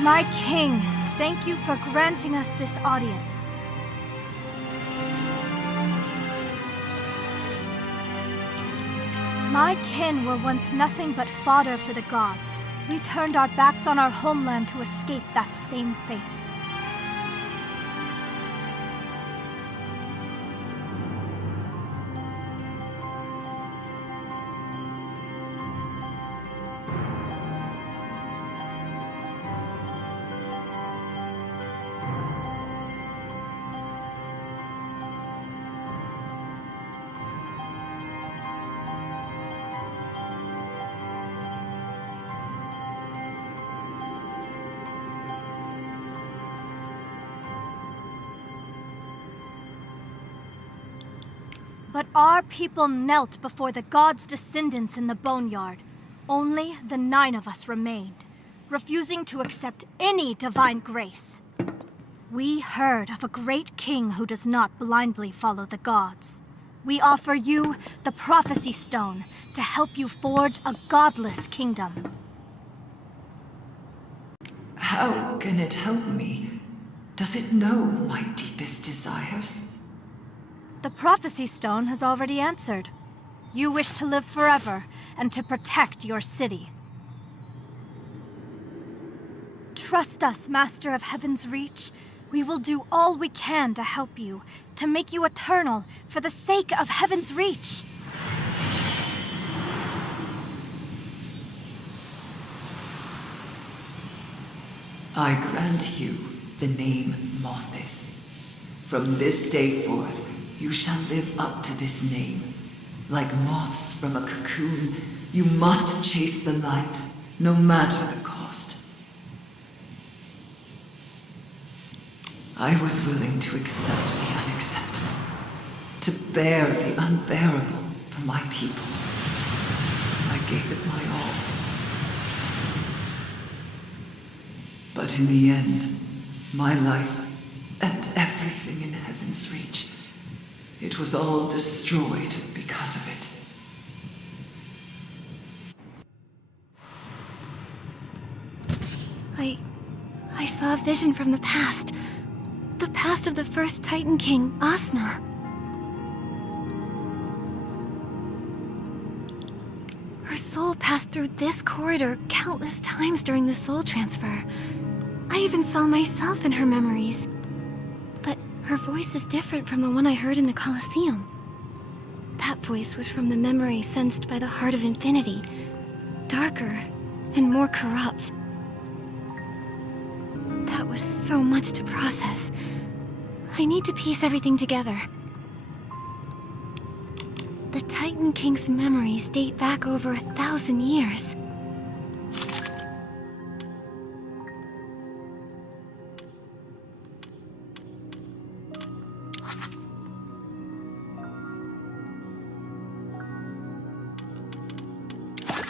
My king, thank you for granting us this audience. My kin were once nothing but fodder for the gods. We turned our backs on our homeland to escape that same fate. But our people knelt before the gods' descendants in the boneyard. Only the 9 of us remained, refusing to accept any divine grace. We heard of a great king who does not blindly follow the gods. We offer you the Prophecy Stone to help you forge a godless kingdom. How can it help me? Does it know my deepest desires? The Prophecy Stone has already answered. You wish to live forever and to protect your city. Trust us, Master of Heaven's Reach. We will do all we can to help you, to make you eternal, for the sake of Heaven's Reach. I grant you the name Mothis. From this day forth, you shall live up to this name. Like moths from a cocoon, you must chase the light, no matter the cost. I was willing to accept the unacceptable, to bear the unbearable for my people. I gave it my all. But in the end, my life and everything in Heaven's Reach, it was all destroyed because of it. I saw a vision from the past. The past of the first Titan King, Asna. Her soul passed through this corridor countless times during the soul transfer. I even saw myself in her memories. But her voice is different from the one I heard in the Colosseum. That voice was from the memory sensed by the Heart of Infinity. Darker and more corrupt. That was so much to process. I need to piece everything together. The Titan King's memories date back over 1,000 years.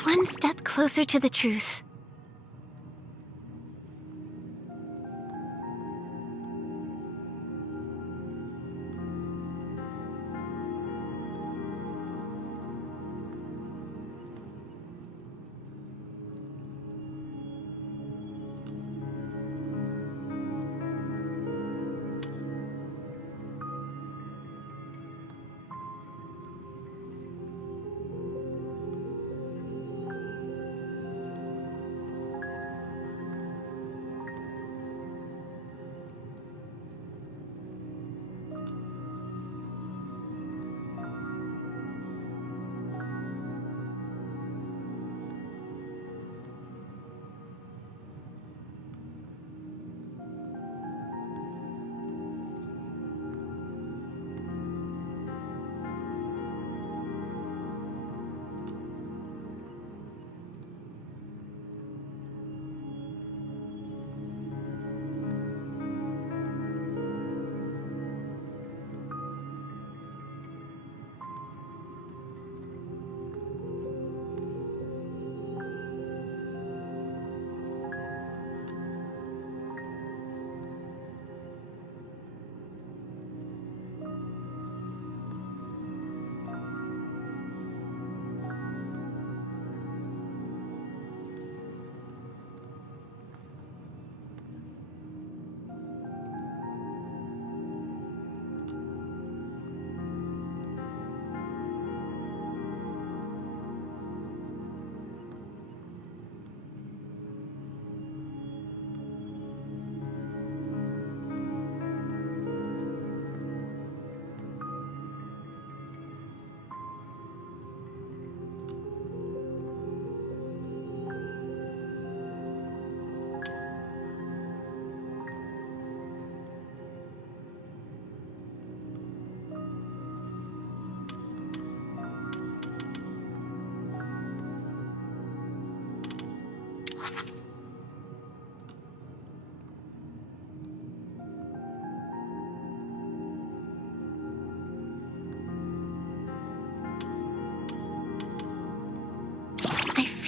One step closer to the truth.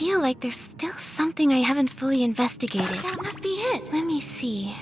feel like there's still something I haven't fully investigated. That must be it. Let me see.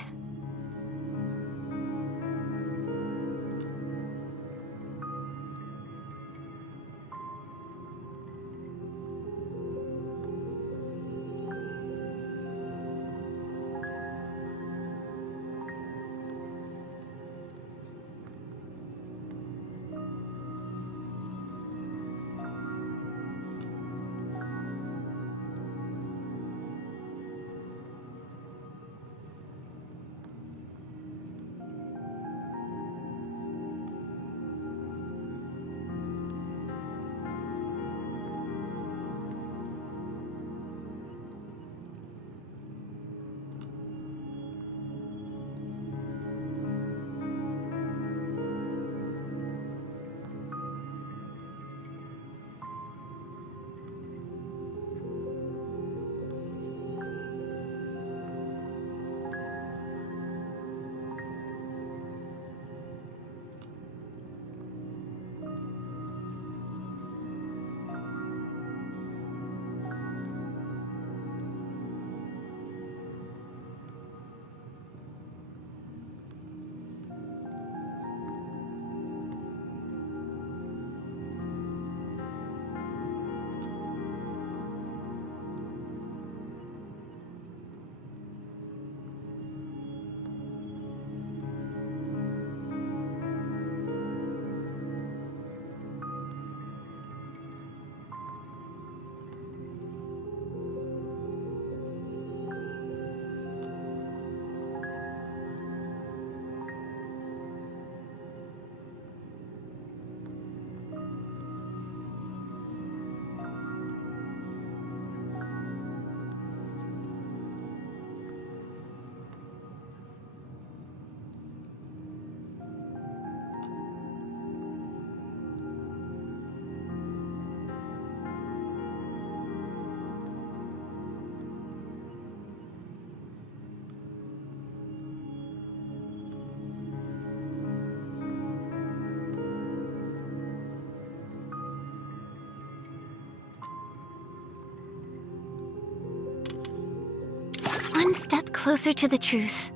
One step closer to the truth.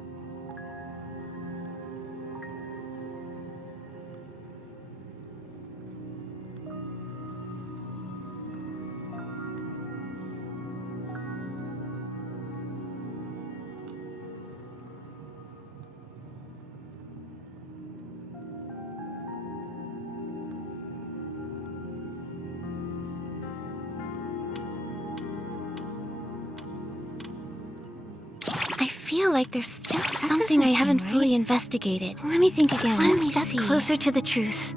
I feel like there's still something I haven't fully investigated. Let me think again. One step closer to the truth.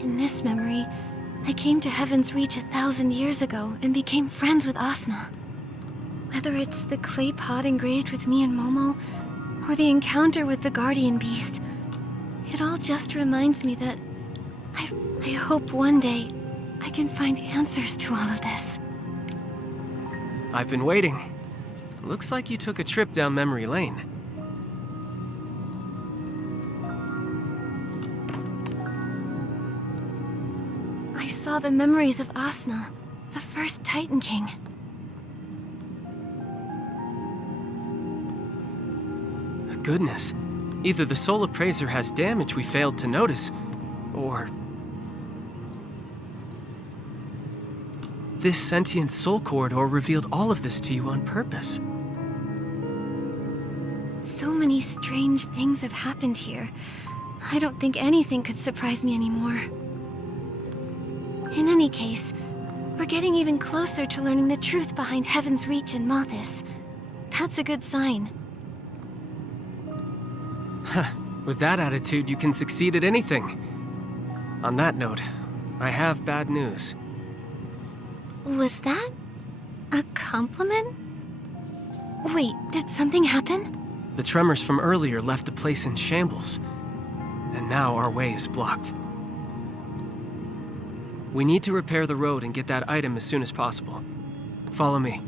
In this memory, I came to Heaven's Reach 1,000 years ago and became friends with Asuna. Whether it's the clay pot engraved with me and Momo, or the encounter with the guardian beast, it all just reminds me that I hope one day I can find answers to all of this. I've been waiting. Looks like you took a trip down memory lane. I saw the memories of Asuna, the first Titan King. Goodness. Either the soul appraiser has damage we failed to notice, or... This sentient soul corridor revealed all of this to you on purpose. So many strange things have happened here. I don't think anything could surprise me anymore. In any case, we're getting even closer to learning the truth behind Heaven's Reach and Mothis. That's a good sign. With that attitude, you can succeed at anything. On that note, I have bad news. Was that a compliment? Wait, did something happen? The tremors from earlier left the place in shambles, and now our way is blocked. We need to repair the road and get that item as soon as possible. Follow me.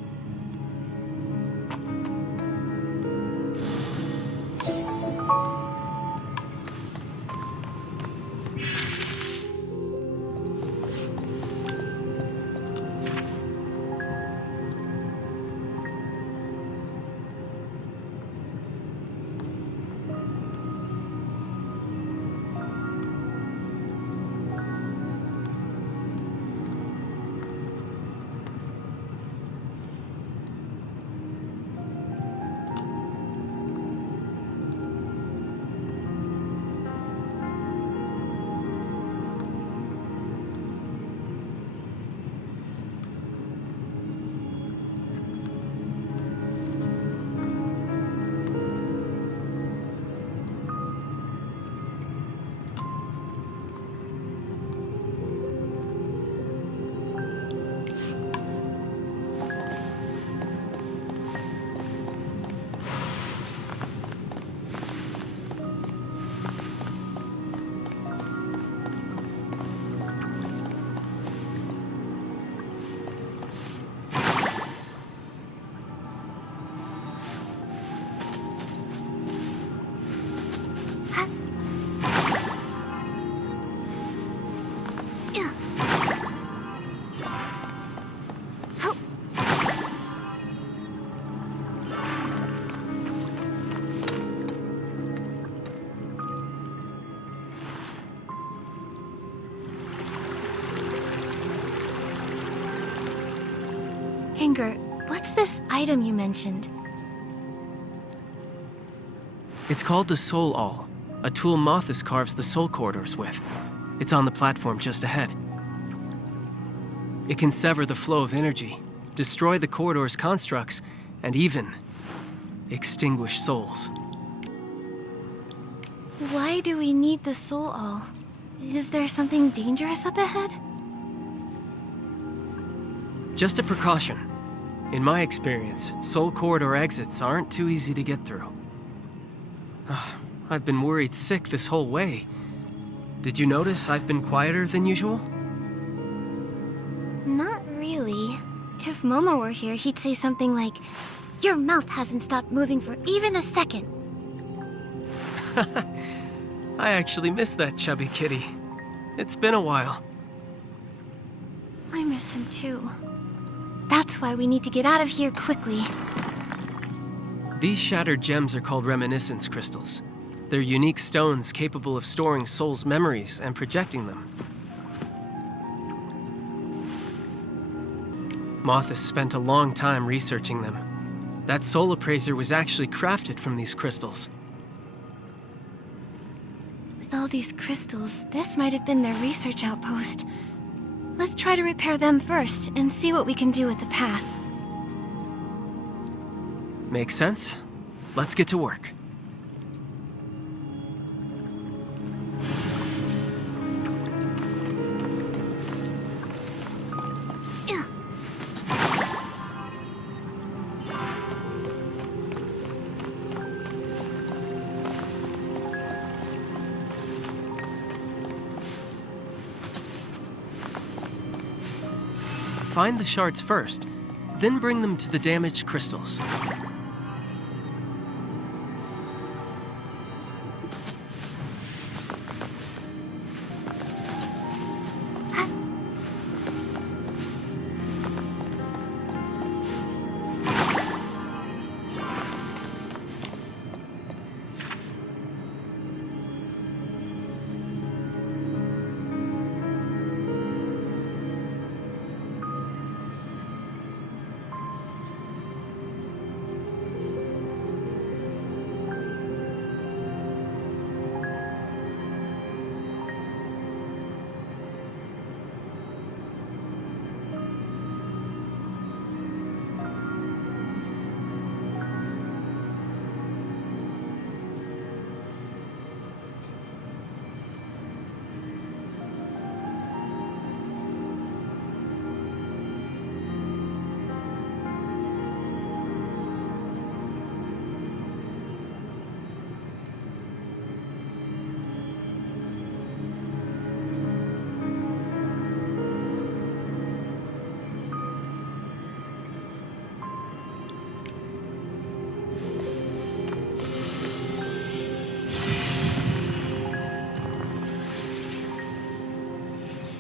Anger, what's this item you mentioned? It's called the Soul Awl, a tool Mothis carves the soul corridors with. It's on the platform just ahead. It can sever the flow of energy, destroy the corridor's constructs, and even extinguish souls. Why do we need the Soul Awl? Is there something dangerous up ahead? Just a precaution. In my experience, soul corridor exits aren't too easy to get through. I've been worried sick this whole way. Did you notice I've been quieter than usual? Not really. If Momo were here, he'd say something like, "Your mouth hasn't stopped moving for even a second." I actually miss that chubby kitty. It's been a while. I miss him too. That's why we need to get out of here quickly. These shattered gems are called reminiscence crystals. They're unique stones capable of storing souls' memories and projecting them. Mothis spent a long time researching them. That soul appraiser was actually crafted from these crystals. With all these crystals, this might have been their research outpost. Let's try to repair them first and see what we can do with the path. Makes sense. Let's get to work. Find the shards first, then bring them to the damaged crystals.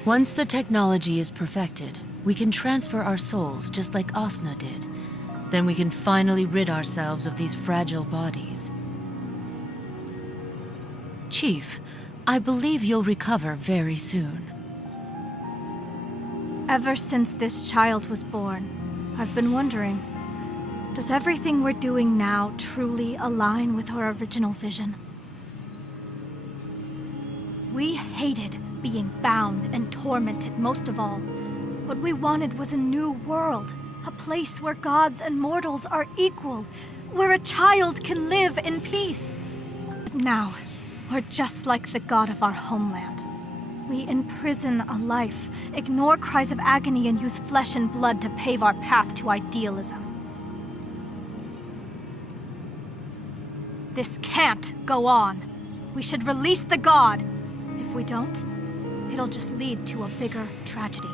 Once the technology is perfected, we can transfer our souls just like Asna did. Then we can finally rid ourselves of these fragile bodies. Chief, I believe you'll recover very soon. Ever since this child was born, I've been wondering, does everything we're doing now truly align with our original vision? We hated being bound and tormented most of all. What we wanted was a new world, a place where gods and mortals are equal, where a child can live in peace. But now, we're just like the god of our homeland. We imprison a life, ignore cries of agony, and use flesh and blood to pave our path to idealism. This can't go on. We should release the god. If we don't, it'll just lead to a bigger tragedy.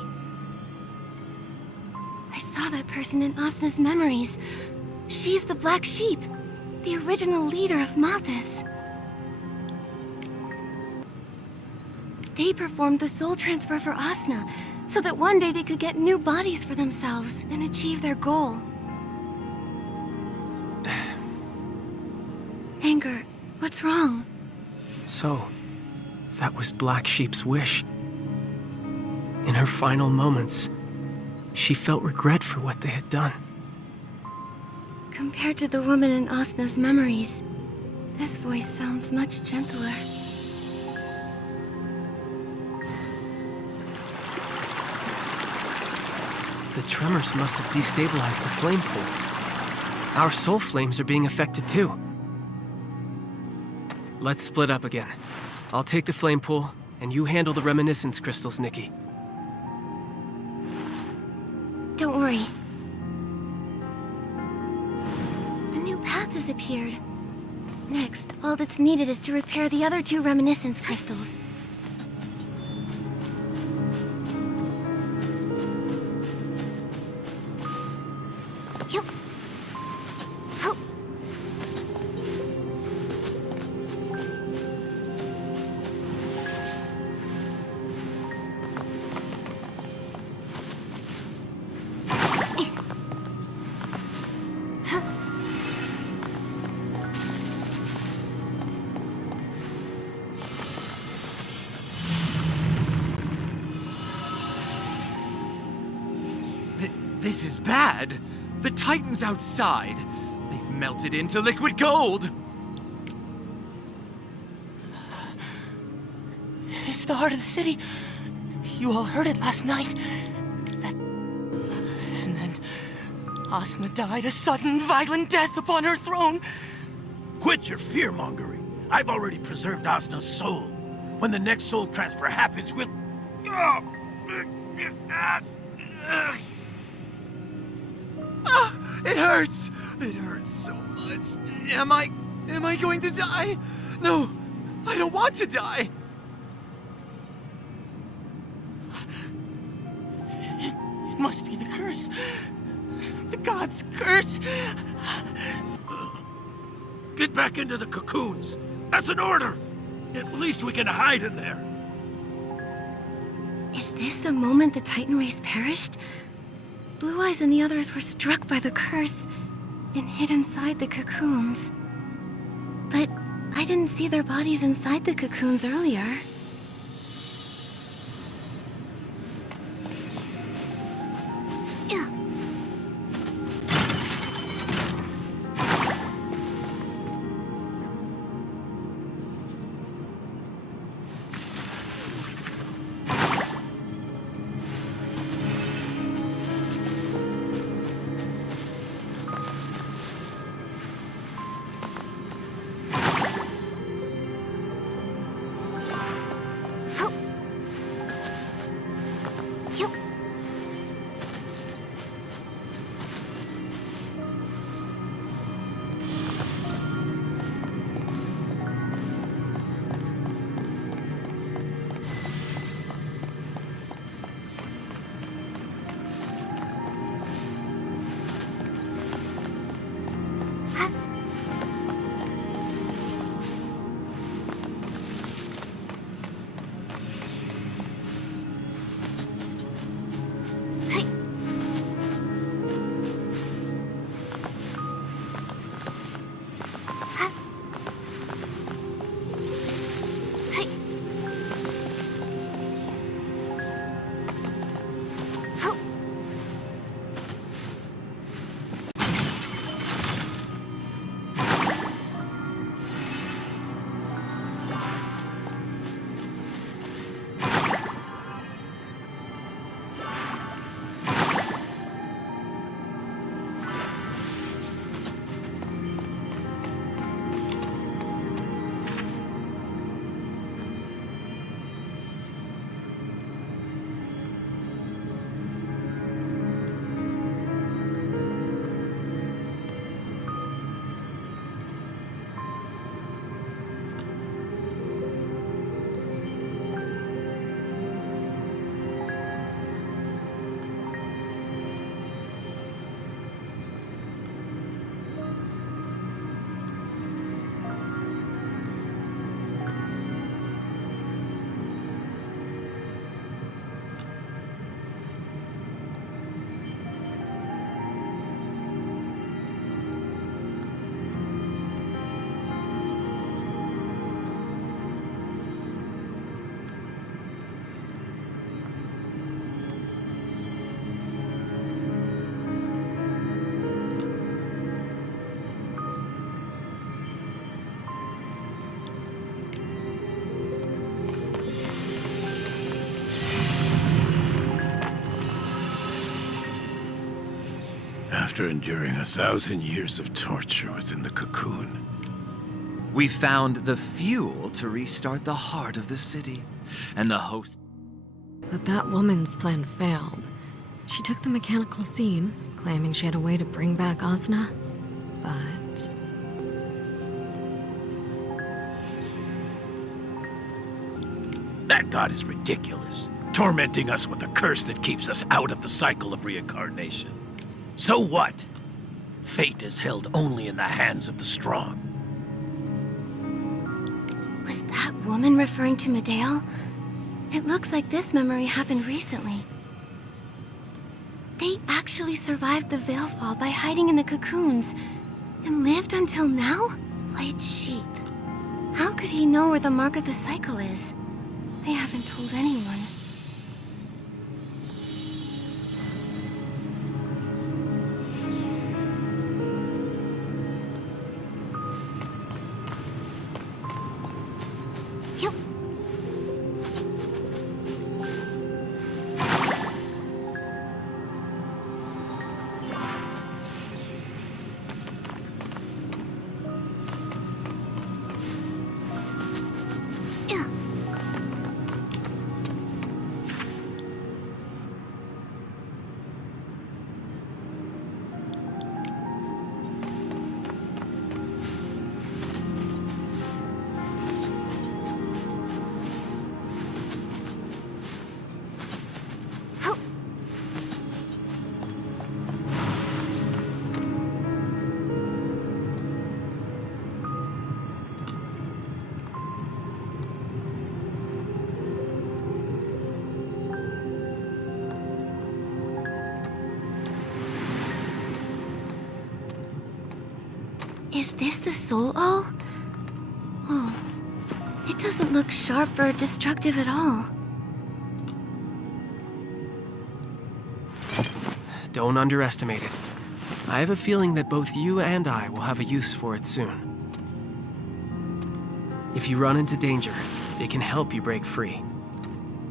I saw that person in Asna's memories. She's the Black Sheep, the original leader of Malthus. They performed the soul transfer for Asna, so that one day they could get new bodies for themselves and achieve their goal. Anger, what's wrong? So, that was Black Sheep's wish. In her final moments, she felt regret for what they had done. Compared to the woman in Asna's memories, this voice sounds much gentler. The tremors must have destabilized the flame pool. Our soul flames are being affected too. Let's split up again. I'll take the flame pool, and you handle the reminiscence crystals, Nikki. Don't worry. A new path has appeared. Next, all that's needed is to repair the other 2 reminiscence crystals. Yup. Oh. This is bad. The Titan's outside. They've melted into liquid gold. It's the heart of the city. You all heard it last night. And then Asna died a sudden, violent death upon her throne. Quit your fear-mongering. I've already preserved Asna's soul. When the next soul transfer happens, we'll... It hurts! It hurts so much. Am I going to die? No, I don't want to die. must be the curse. The god's curse. Get back into the cocoons. That's an order. At least we can hide in there. Is this the moment the Titan race perished? Blue Eyes and the others were struck by the curse and hid inside the cocoons. But I didn't see their bodies inside the cocoons earlier. After enduring 1,000 years of torture within the cocoon, we found the fuel to restart the heart of the city, and the host... But that woman's plan failed. She took the mechanical scene, claiming she had a way to bring back Asna, but... that god is ridiculous, tormenting us with a curse that keeps us out of the cycle of reincarnation. So what? Fate is held only in the hands of the strong. Was that woman referring to Medale? It looks like this memory happened recently. They actually survived the Veilfall by hiding in the cocoons, and lived until now? White sheep. How could he know where the mark of the cycle is? They haven't told anyone. Is this the soul all? Oh, it doesn't look sharp or destructive at all. Don't underestimate it. I have a feeling that both you and I will have a use for it soon. If you run into danger, it can help you break free.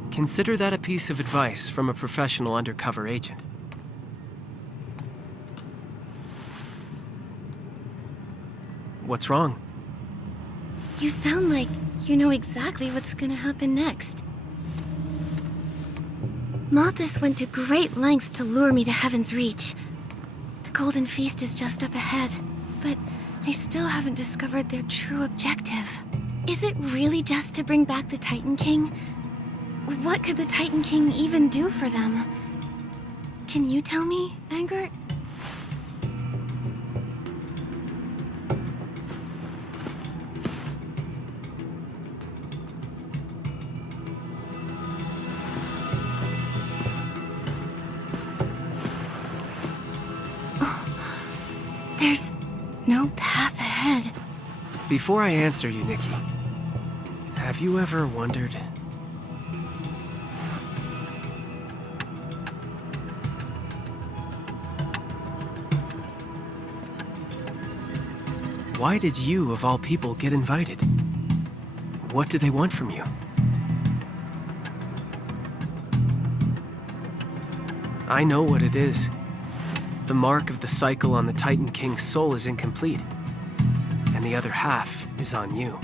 Consider that a piece of advice from a professional undercover agent. What's wrong? You sound like you know exactly what's gonna happen next. Malthus went to great lengths to lure me to Heaven's Reach. The Golden Feast is just up ahead, but I still haven't discovered their true objective. Is it really just to bring back the Titan King? What could the Titan King even do for them? Can you tell me, Angert? There's no path ahead. Before I answer you, Nikki, have you ever wondered... why did you, of all people, get invited? What do they want from you? I know what it is. The mark of the cycle on the Titan King's soul is incomplete, and the other half is on you.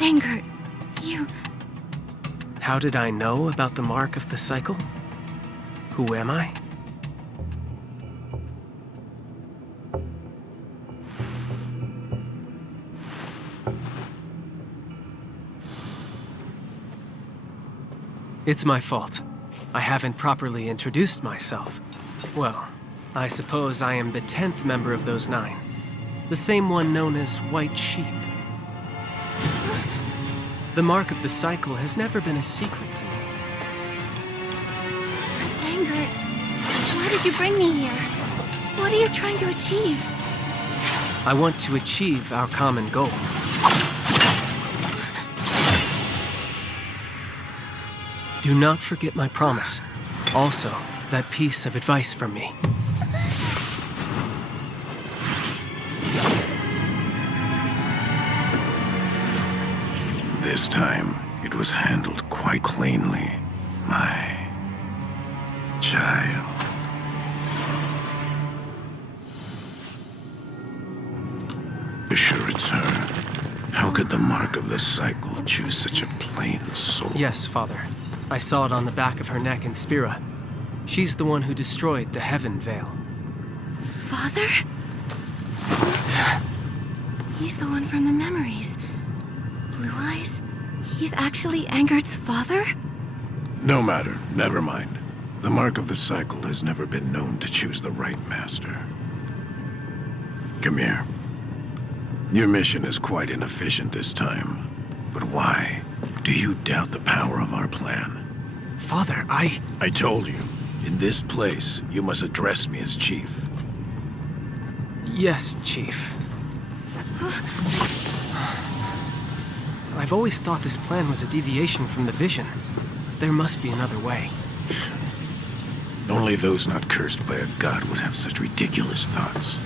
Angert, you... How did I know about the mark of the cycle? Who am I? It's my fault. I haven't properly introduced myself. Well, I suppose I am the 10th member of those 9. The same one known as White Sheep. The mark of the cycle has never been a secret to me. Angert, why did you bring me here? What are you trying to achieve? I want to achieve our common goal. Do not forget my promise. Also, that piece of advice from me. This time, it was handled quite cleanly, my child. Be sure it's her. How could the mark of the cycle choose such a plain soul? Yes, Father. I saw it on the back of her neck in Spira. She's the one who destroyed the Heaven Veil. Father? He's the one from the memories. Blue eyes? He's actually Angert's father? No matter. Never mind. The mark of the cycle has never been known to choose the right master. Come here. Your mission is quite inefficient this time. But why? Do you doubt the power of our plan? Father, I told you. In this place, you must address me as Chief. Yes, Chief. I've always thought this plan was a deviation from the vision. There must be another way. Only those not cursed by a god would have such ridiculous thoughts.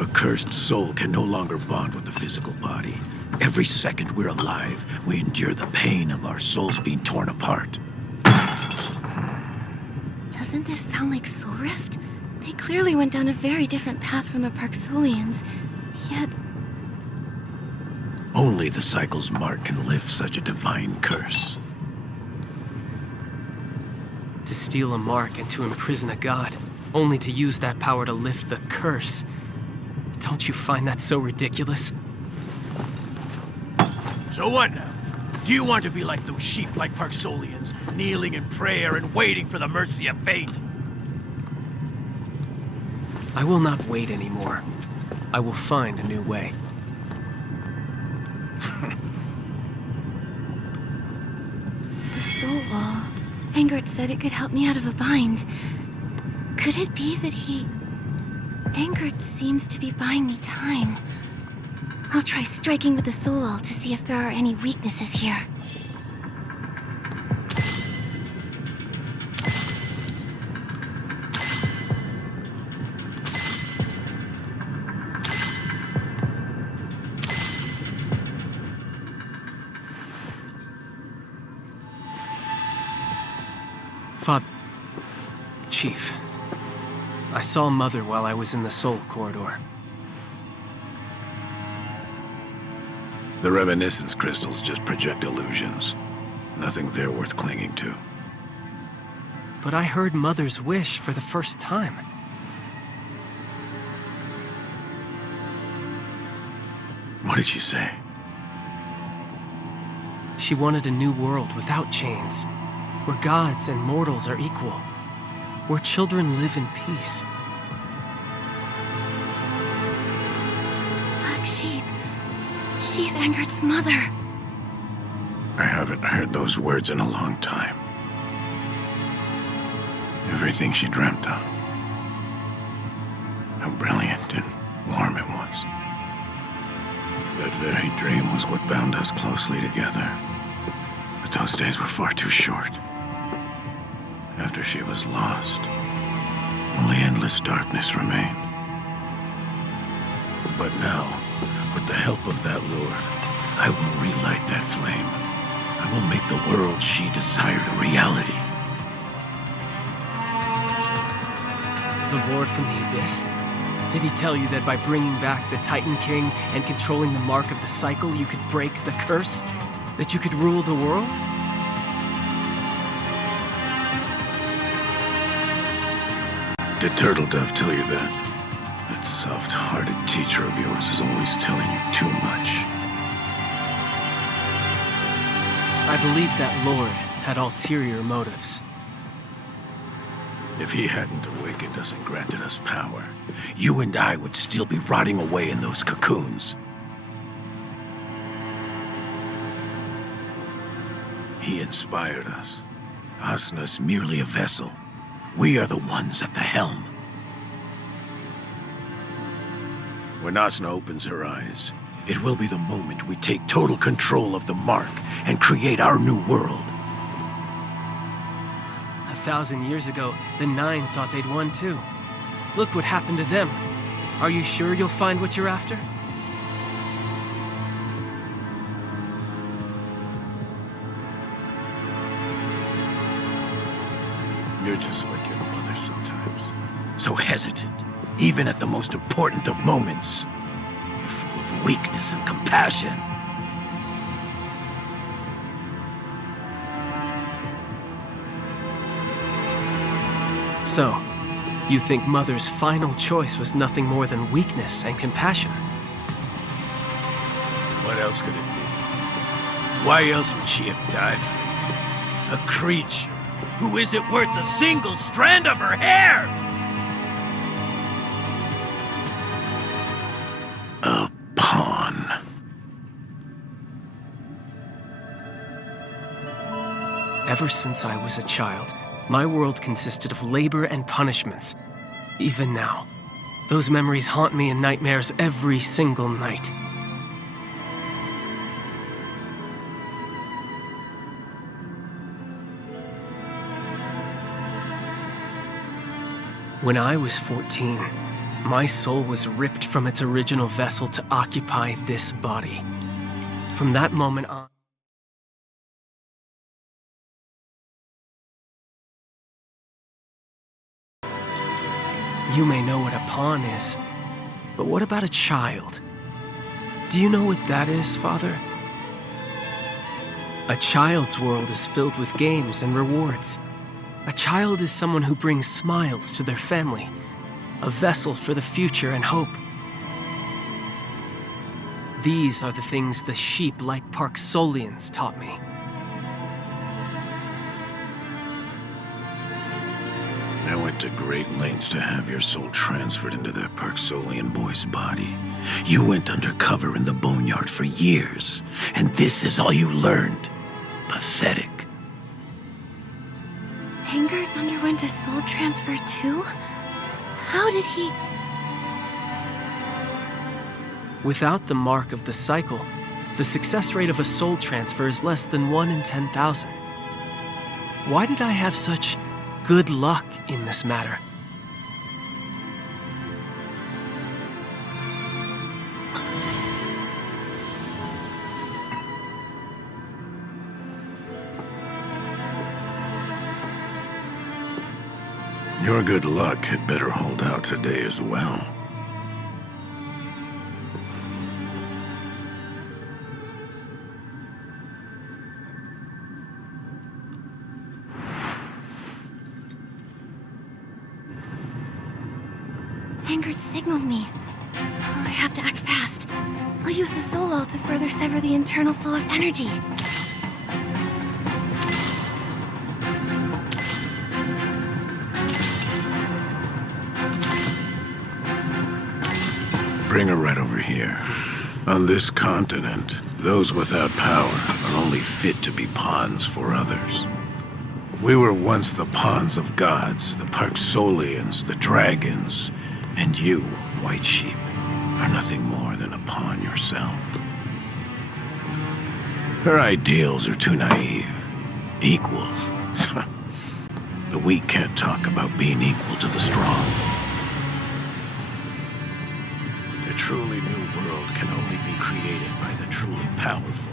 A cursed soul can no longer bond with the physical body. Every second we're alive, we endure the pain of our souls being torn apart. Doesn't this sound like Soul Rift? They clearly went down a very different path from the Parksolians. Yet... only the cycle's mark can lift such a divine curse. To steal a mark and to imprison a god, only to use that power to lift the curse. Don't you find that so ridiculous? So what now? Do you want to be like those sheep like Parksolians, kneeling in prayer and waiting for the mercy of fate? I will not wait anymore. I will find a new way. The soul wall. Angert said it could help me out of a bind. Could it be that he... Angert seems to be buying me time. I'll try striking with the Soul to see if there are any weaknesses here. Father... Chief. I saw Mother while I was in the Soul Corridor. The reminiscence crystals just project illusions. Nothing there worth clinging to. But I heard Mother's wish for the first time. What did she say? She wanted a new world without chains, where gods and mortals are equal, where children live in peace. Black Sheep. She's Angert's mother. I haven't heard those words in a long time. Everything she dreamt of. How brilliant and warm it was. That very dream was what bound us closely together. But those days were far too short. After she was lost, only endless darkness remained. But now, with the help of that Lord, I will relight that flame. I will make the world she desired a reality. The Lord from the Abyss? Did he tell you that by bringing back the Titan King and controlling the mark of the cycle, you could break the curse? That you could rule the world? Did Turtle Dove tell you that? That soft-hearted teacher of yours is always telling you too much. I believe that Lord had ulterior motives. If he hadn't awakened us and granted us power, you and I would still be rotting away in those cocoons. He inspired us. Asna's merely a vessel. We are the ones at the helm. When Asna opens her eyes, it will be the moment we take total control of the mark and create our new world. 1,000 years ago, the Nine thought they'd won too. Look what happened to them. Are you sure you'll find what you're after? You're just like your mother sometimes. So hesitant, even at the most important of moments. You're full of weakness and compassion. So, you think Mother's final choice was nothing more than weakness and compassion? What else could it be? Why else would she have died for you? A creature who isn't worth a single strand of her hair! A pawn. Ever since I was a child, my world consisted of labor and punishments. Even now, those memories haunt me in nightmares every single night. When I was 14, my soul was ripped from its original vessel to occupy this body. From that moment on, you may know what a pawn is, but what about a child? Do you know what that is, Father? A child's world is filled with games and rewards. A child is someone who brings smiles to their family, a vessel for the future and hope. These are the things the sheep like Parksolians taught me. I went to great lengths to have your soul transferred into that Parksolian boy's body. You went undercover in the Boneyard for years, and this is all you learned. Pathetic. Hangard underwent a soul transfer too? How did he... Without the mark of the cycle, the success rate of a soul transfer is less than 1 in 10,000. Why did I have such good luck in this matter? Your good luck had better hold out today as well. Hangard signaled me. I have to act fast. I'll use the soul all to further sever the internal flow of energy. Bring her right over here. On this continent, those without power are only fit to be pawns for others. We were once the pawns of gods, the Parksolians, the dragons, and you, White Sheep, are nothing more than a pawn yourself. Her ideals are too naive. Equals. The weak can't talk about being equal to the strong. The truly new world can only be created by the truly powerful,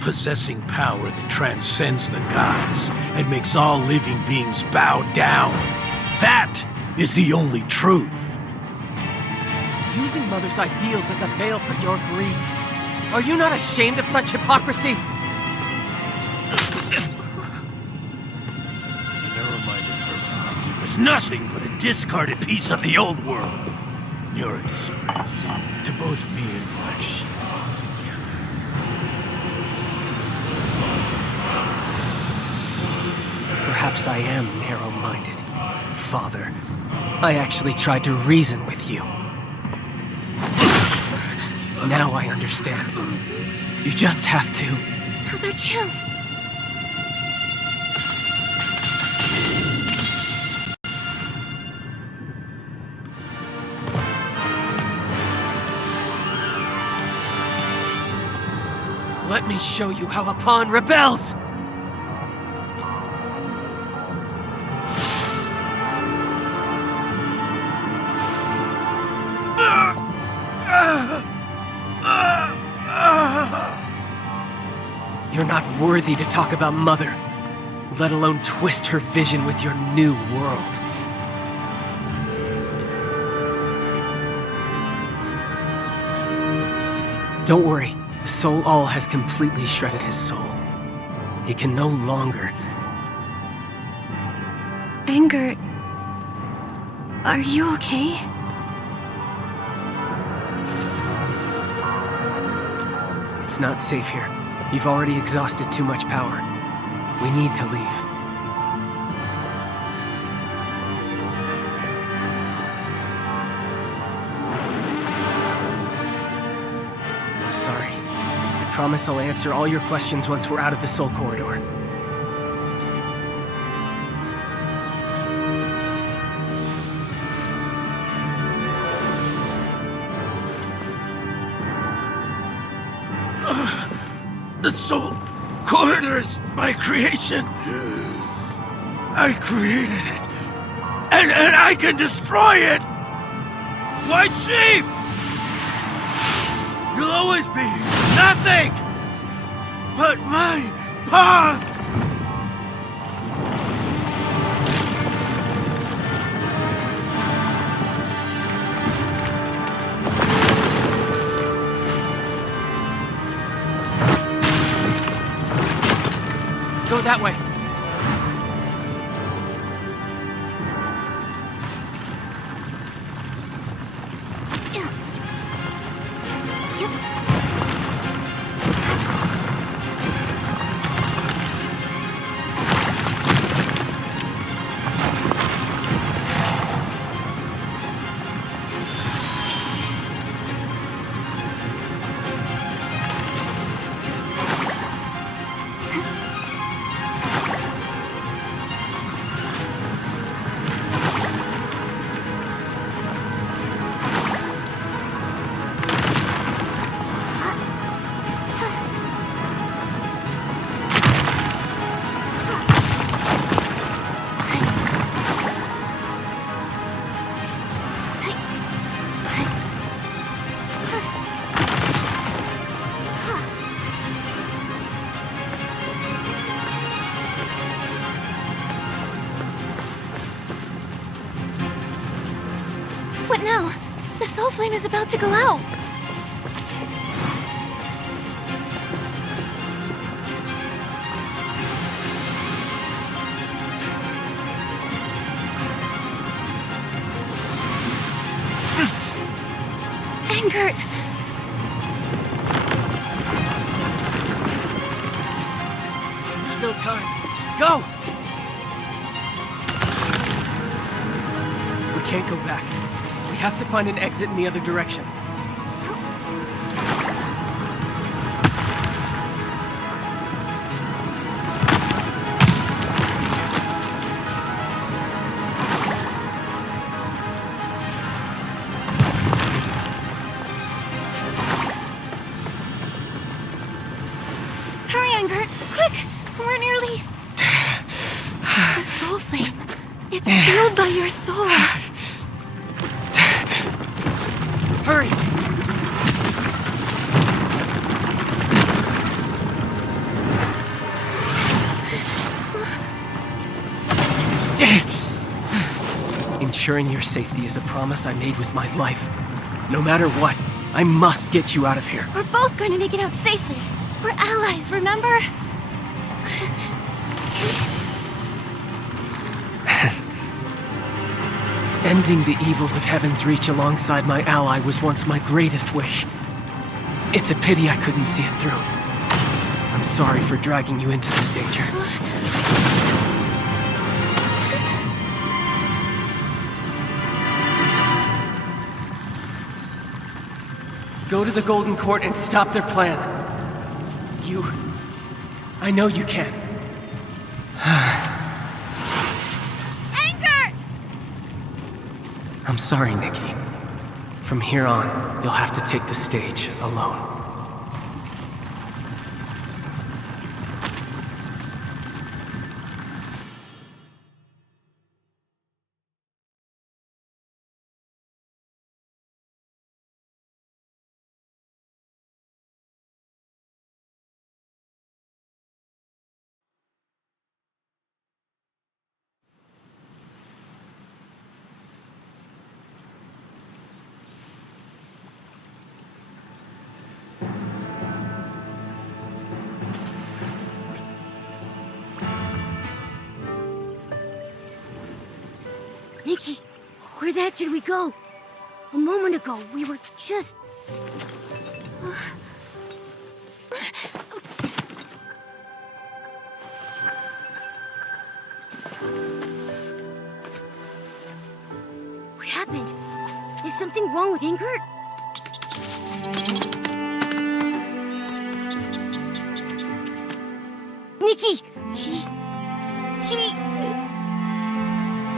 possessing power that transcends the gods and makes all living beings bow down. That is the only truth. Using Mother's ideals as a veil for your greed. Are you not ashamed of such hypocrisy? The narrow-minded person like you is nothing but a discarded piece of the old world. You're a disgrace to both me and Black Sheep altogether. Perhaps I am narrow-minded, Father. I actually tried to reason with you. Now I understand. You just have to... Now's our chance. Let me show you how a pawn rebels! You're not worthy to talk about Mother, let alone twist her vision with your new world. Don't worry, the Soul All has completely shredded his soul. He can no longer... Anger... Are you okay? It's not safe here. You've already exhausted too much power. We need to leave. I'm sorry. I promise I'll answer all your questions once we're out of the Soul Corridor. The Soul Corridor is my creation. I created it. And I can destroy it! White Sheep! You'll always be nothing but my pawn! Go that way. soul flame is about to go out. Angert! There's no time. Go! We can't go back. We have to find an exit in the other direction. Hurry, Angert! Quick! We're nearly... The soul flame. It's fueled by your soul. Hurry! Ensuring your safety is a promise I made with my life. No matter what, I must get you out of here. We're both going to make it out safely. We're allies, remember? Ending the evils of Heaven's Reach alongside my ally was once my greatest wish. It's a pity I couldn't see it through. I'm sorry for dragging you into this danger. Go to the Golden Court and stop their plan. I know you can. Angert! I'm sorry, Nikki. From here on, you'll have to take the stage alone. Nikki, where the heck did we go? A moment ago, we were just... What happened? Is something wrong with Angert? Nikki! He...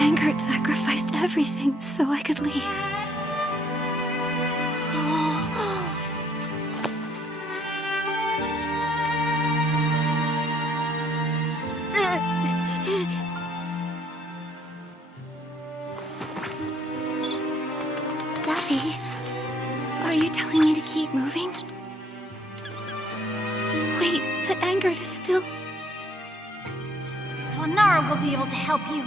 Angert sacrificed everything so I could leave. Zappy, are you telling me to keep moving? Wait, the Angert is still... Swanara will be able to help you.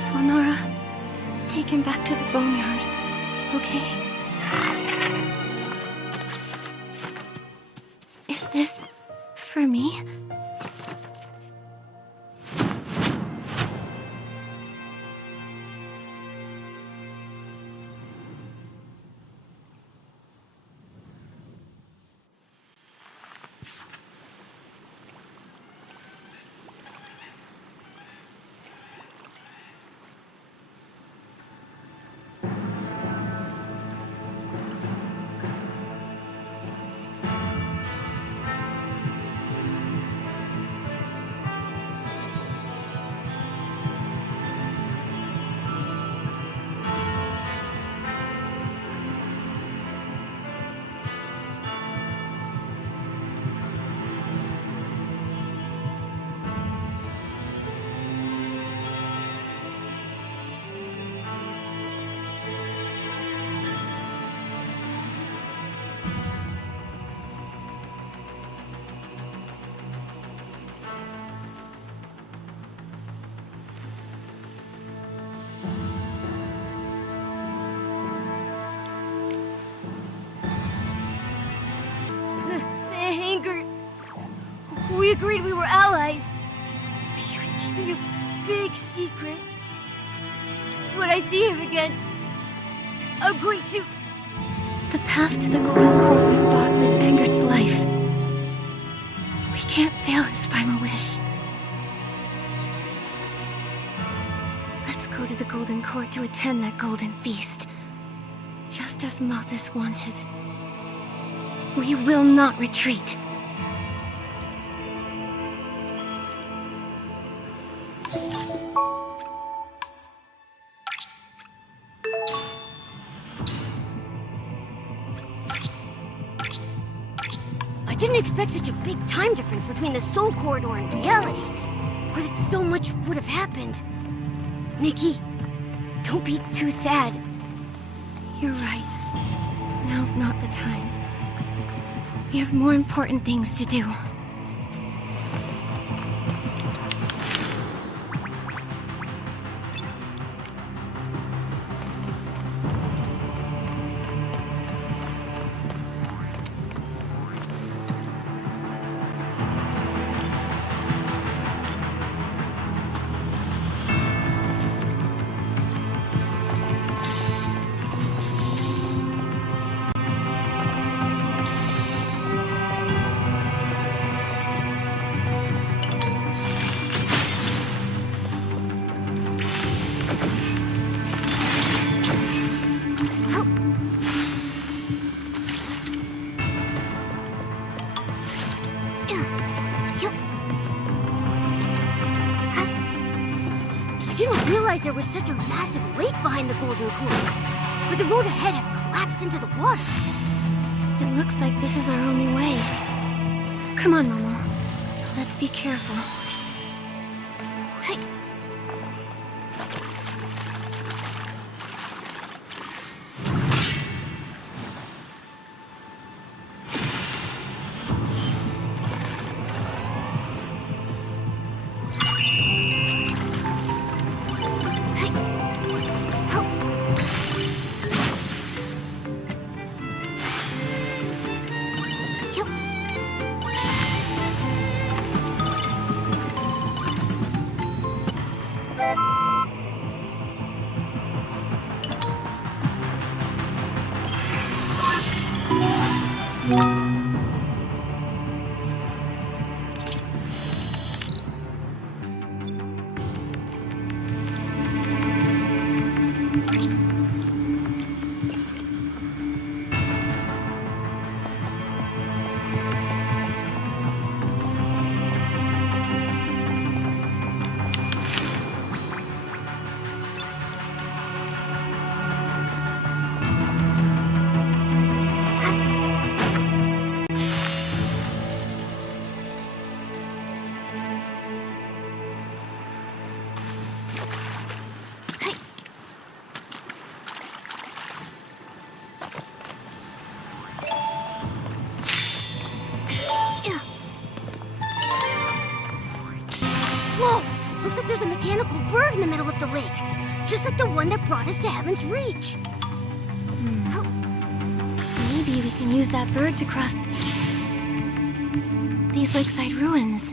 Swanara, take him back to the boneyard, okay? Is this for me? agreed we were allies. But he was keeping a big secret. When I see him again, I'm going to... The path to the Golden Court was bought with Angert's life. We can't fail his final wish. Let's go to the Golden Court to attend that golden feast. Just as Malthus wanted. We will not retreat. I didn't expect such a big time difference between the Soul Corridor and reality. Or that so much would have happened. Nikki, don't be too sad. You're right. Now's not the time. We have more important things to do. There was such a massive lake behind the Golden Court, but the road ahead has collapsed into the water. It looks like this is our only way. Come on, Momo. Let's be careful. Hey. There's a mechanical bird in the middle of the lake, just like the one that brought us to Heaven's Reach. Maybe we can use that bird to cross these lakeside ruins.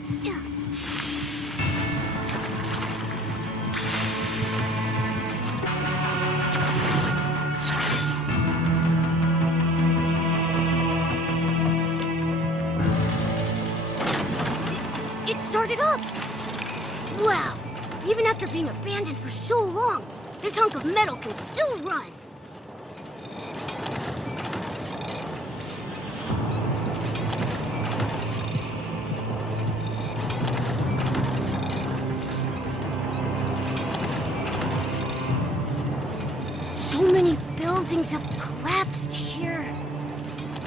It started up! Wow! Even after being abandoned for so long, this hunk of metal can still run! So many buildings have collapsed here.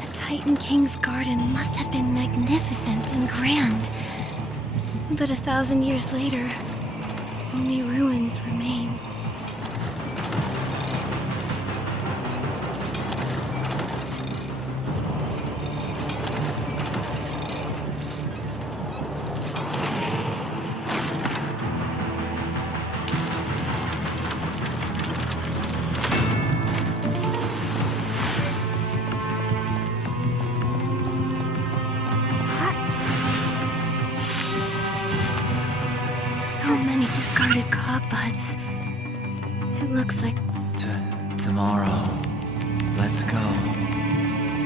The Titan King's garden must have been magnificent and grand. But 1,000 years later, only ruins remain. It looks like... Tomorrow, let's go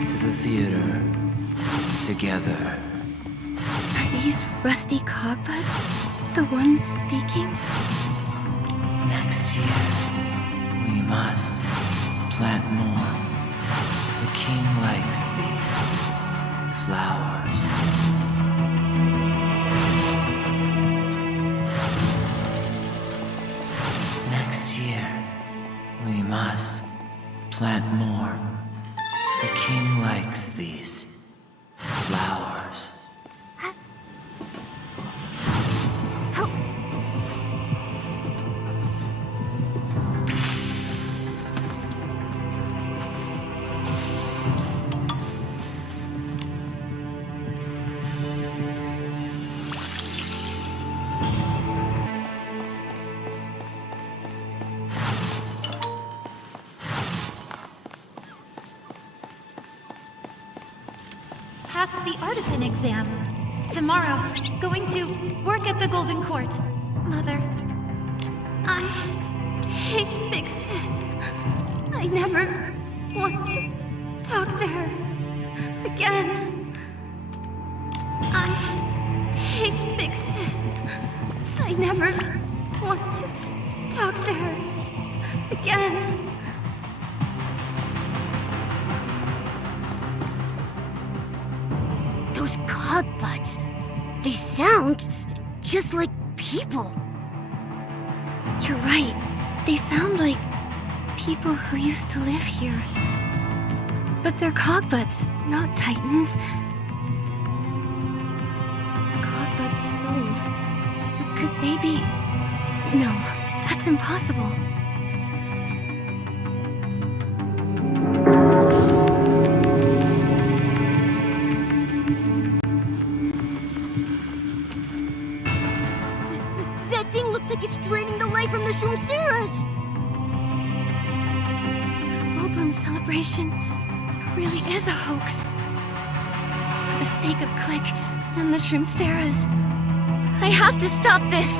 to the theater together. Are these rusty cogbutts the ones speaking? Next year, we must plant more. The king likes these flowers. Next year, we must plant more. The king likes these flowers. Passed the artisan exam. Tomorrow, going to work at the Golden Court. Mother, I hate Big Sis. I never want to talk to her again. I hate Big Sis. I never want to talk to her again. Those cogbutts, they sound just like people. You're right. They sound like people who used to live here. But they're cogbutts, not titans. Cogbutts' souls. Could they be... No, that's impossible. That thing looks like it's draining the life from the Shroomceras. The full bloom celebration really is a hoax. For the sake of Click and the Shroomceras, I have to stop this!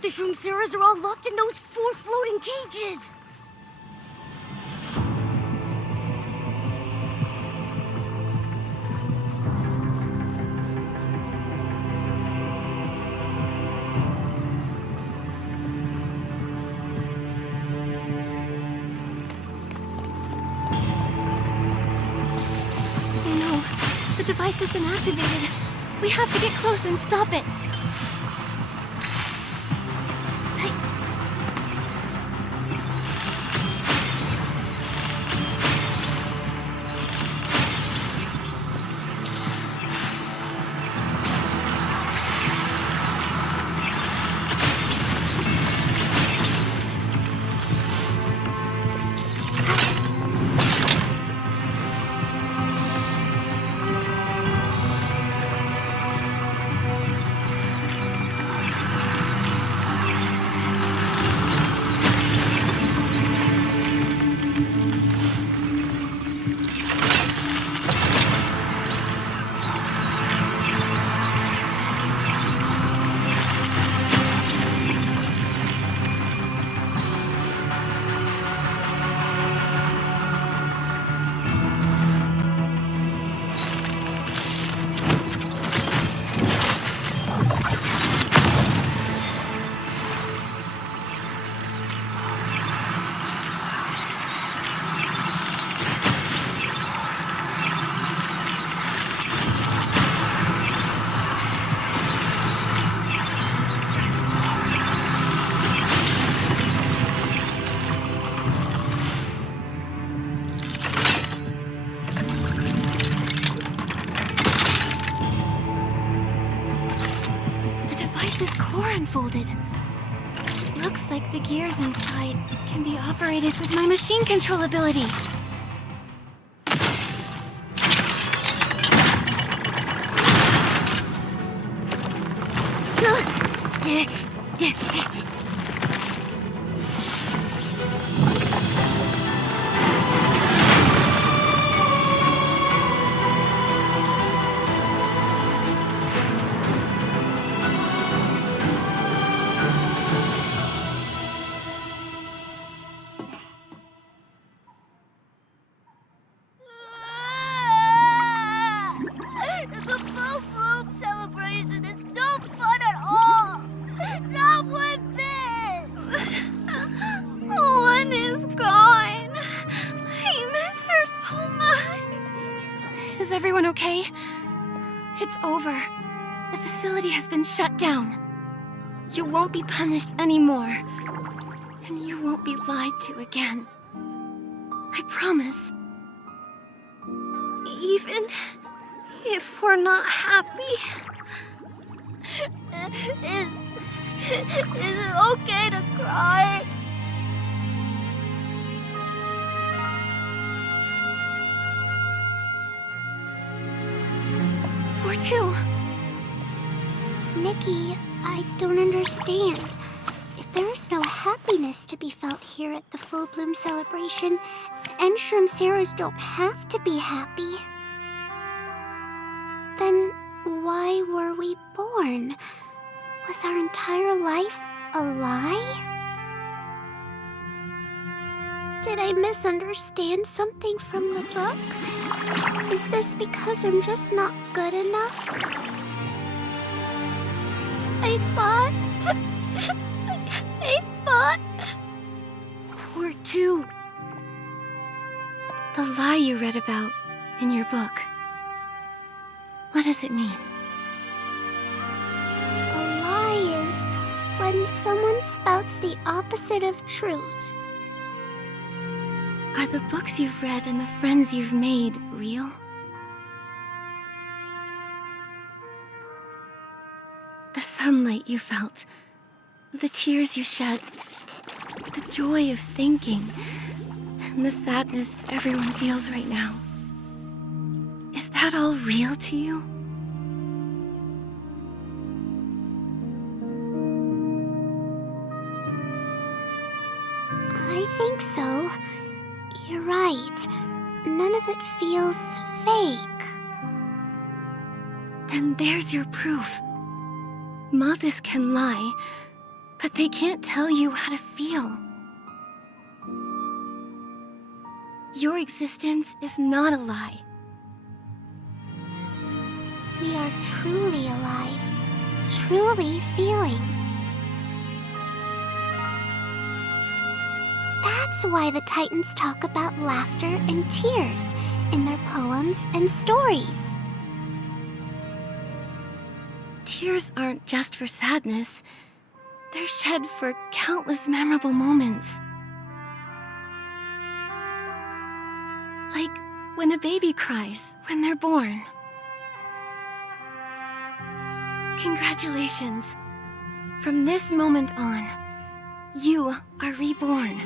The Shroomceras are all locked in those 4 floating cages. No, the device has been activated. We have to get close and stop it. Unfolded. Looks like the gears inside can be operated with my machine control ability. Is everyone okay? It's over. The facility has been shut down. You won't be punished anymore. And you won't be lied to again. I promise. Even if we're not happy, is it okay to cry? For two. Nikki, I don't understand. If there is no happiness to be felt here at the Full Bloom celebration, Enshramceros don't have to be happy. Then why were we born? Was our entire life a lie? Did I misunderstand something from the book? Is this because I'm just not good enough? I thought... For two. The lie you read about in your book. What does it mean? A lie is when someone spouts the opposite of truth. Are the books you've read and the friends you've made real? The sunlight you felt, the tears you shed, the joy of thinking, and the sadness everyone feels right now. Is that all real to you? I think so. You're right. None of it feels fake. Then there's your proof. Moths can lie, but they can't tell you how to feel. Your existence is not a lie. We are truly alive, truly feeling. That's why the Titans talk about laughter and tears in their poems and stories. Tears aren't just for sadness. They're shed for countless memorable moments. Like when a baby cries when they're born. Congratulations. From this moment on, you are reborn.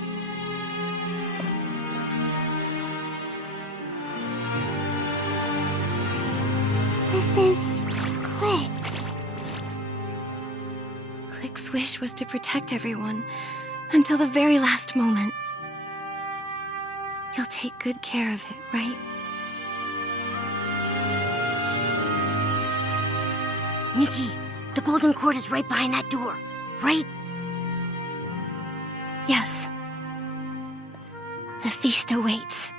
This is Click's. Click's wish was to protect everyone until the very last moment. You'll take good care of it, right? Nikki, the golden cord is right behind that door, right? Yes. The feast awaits.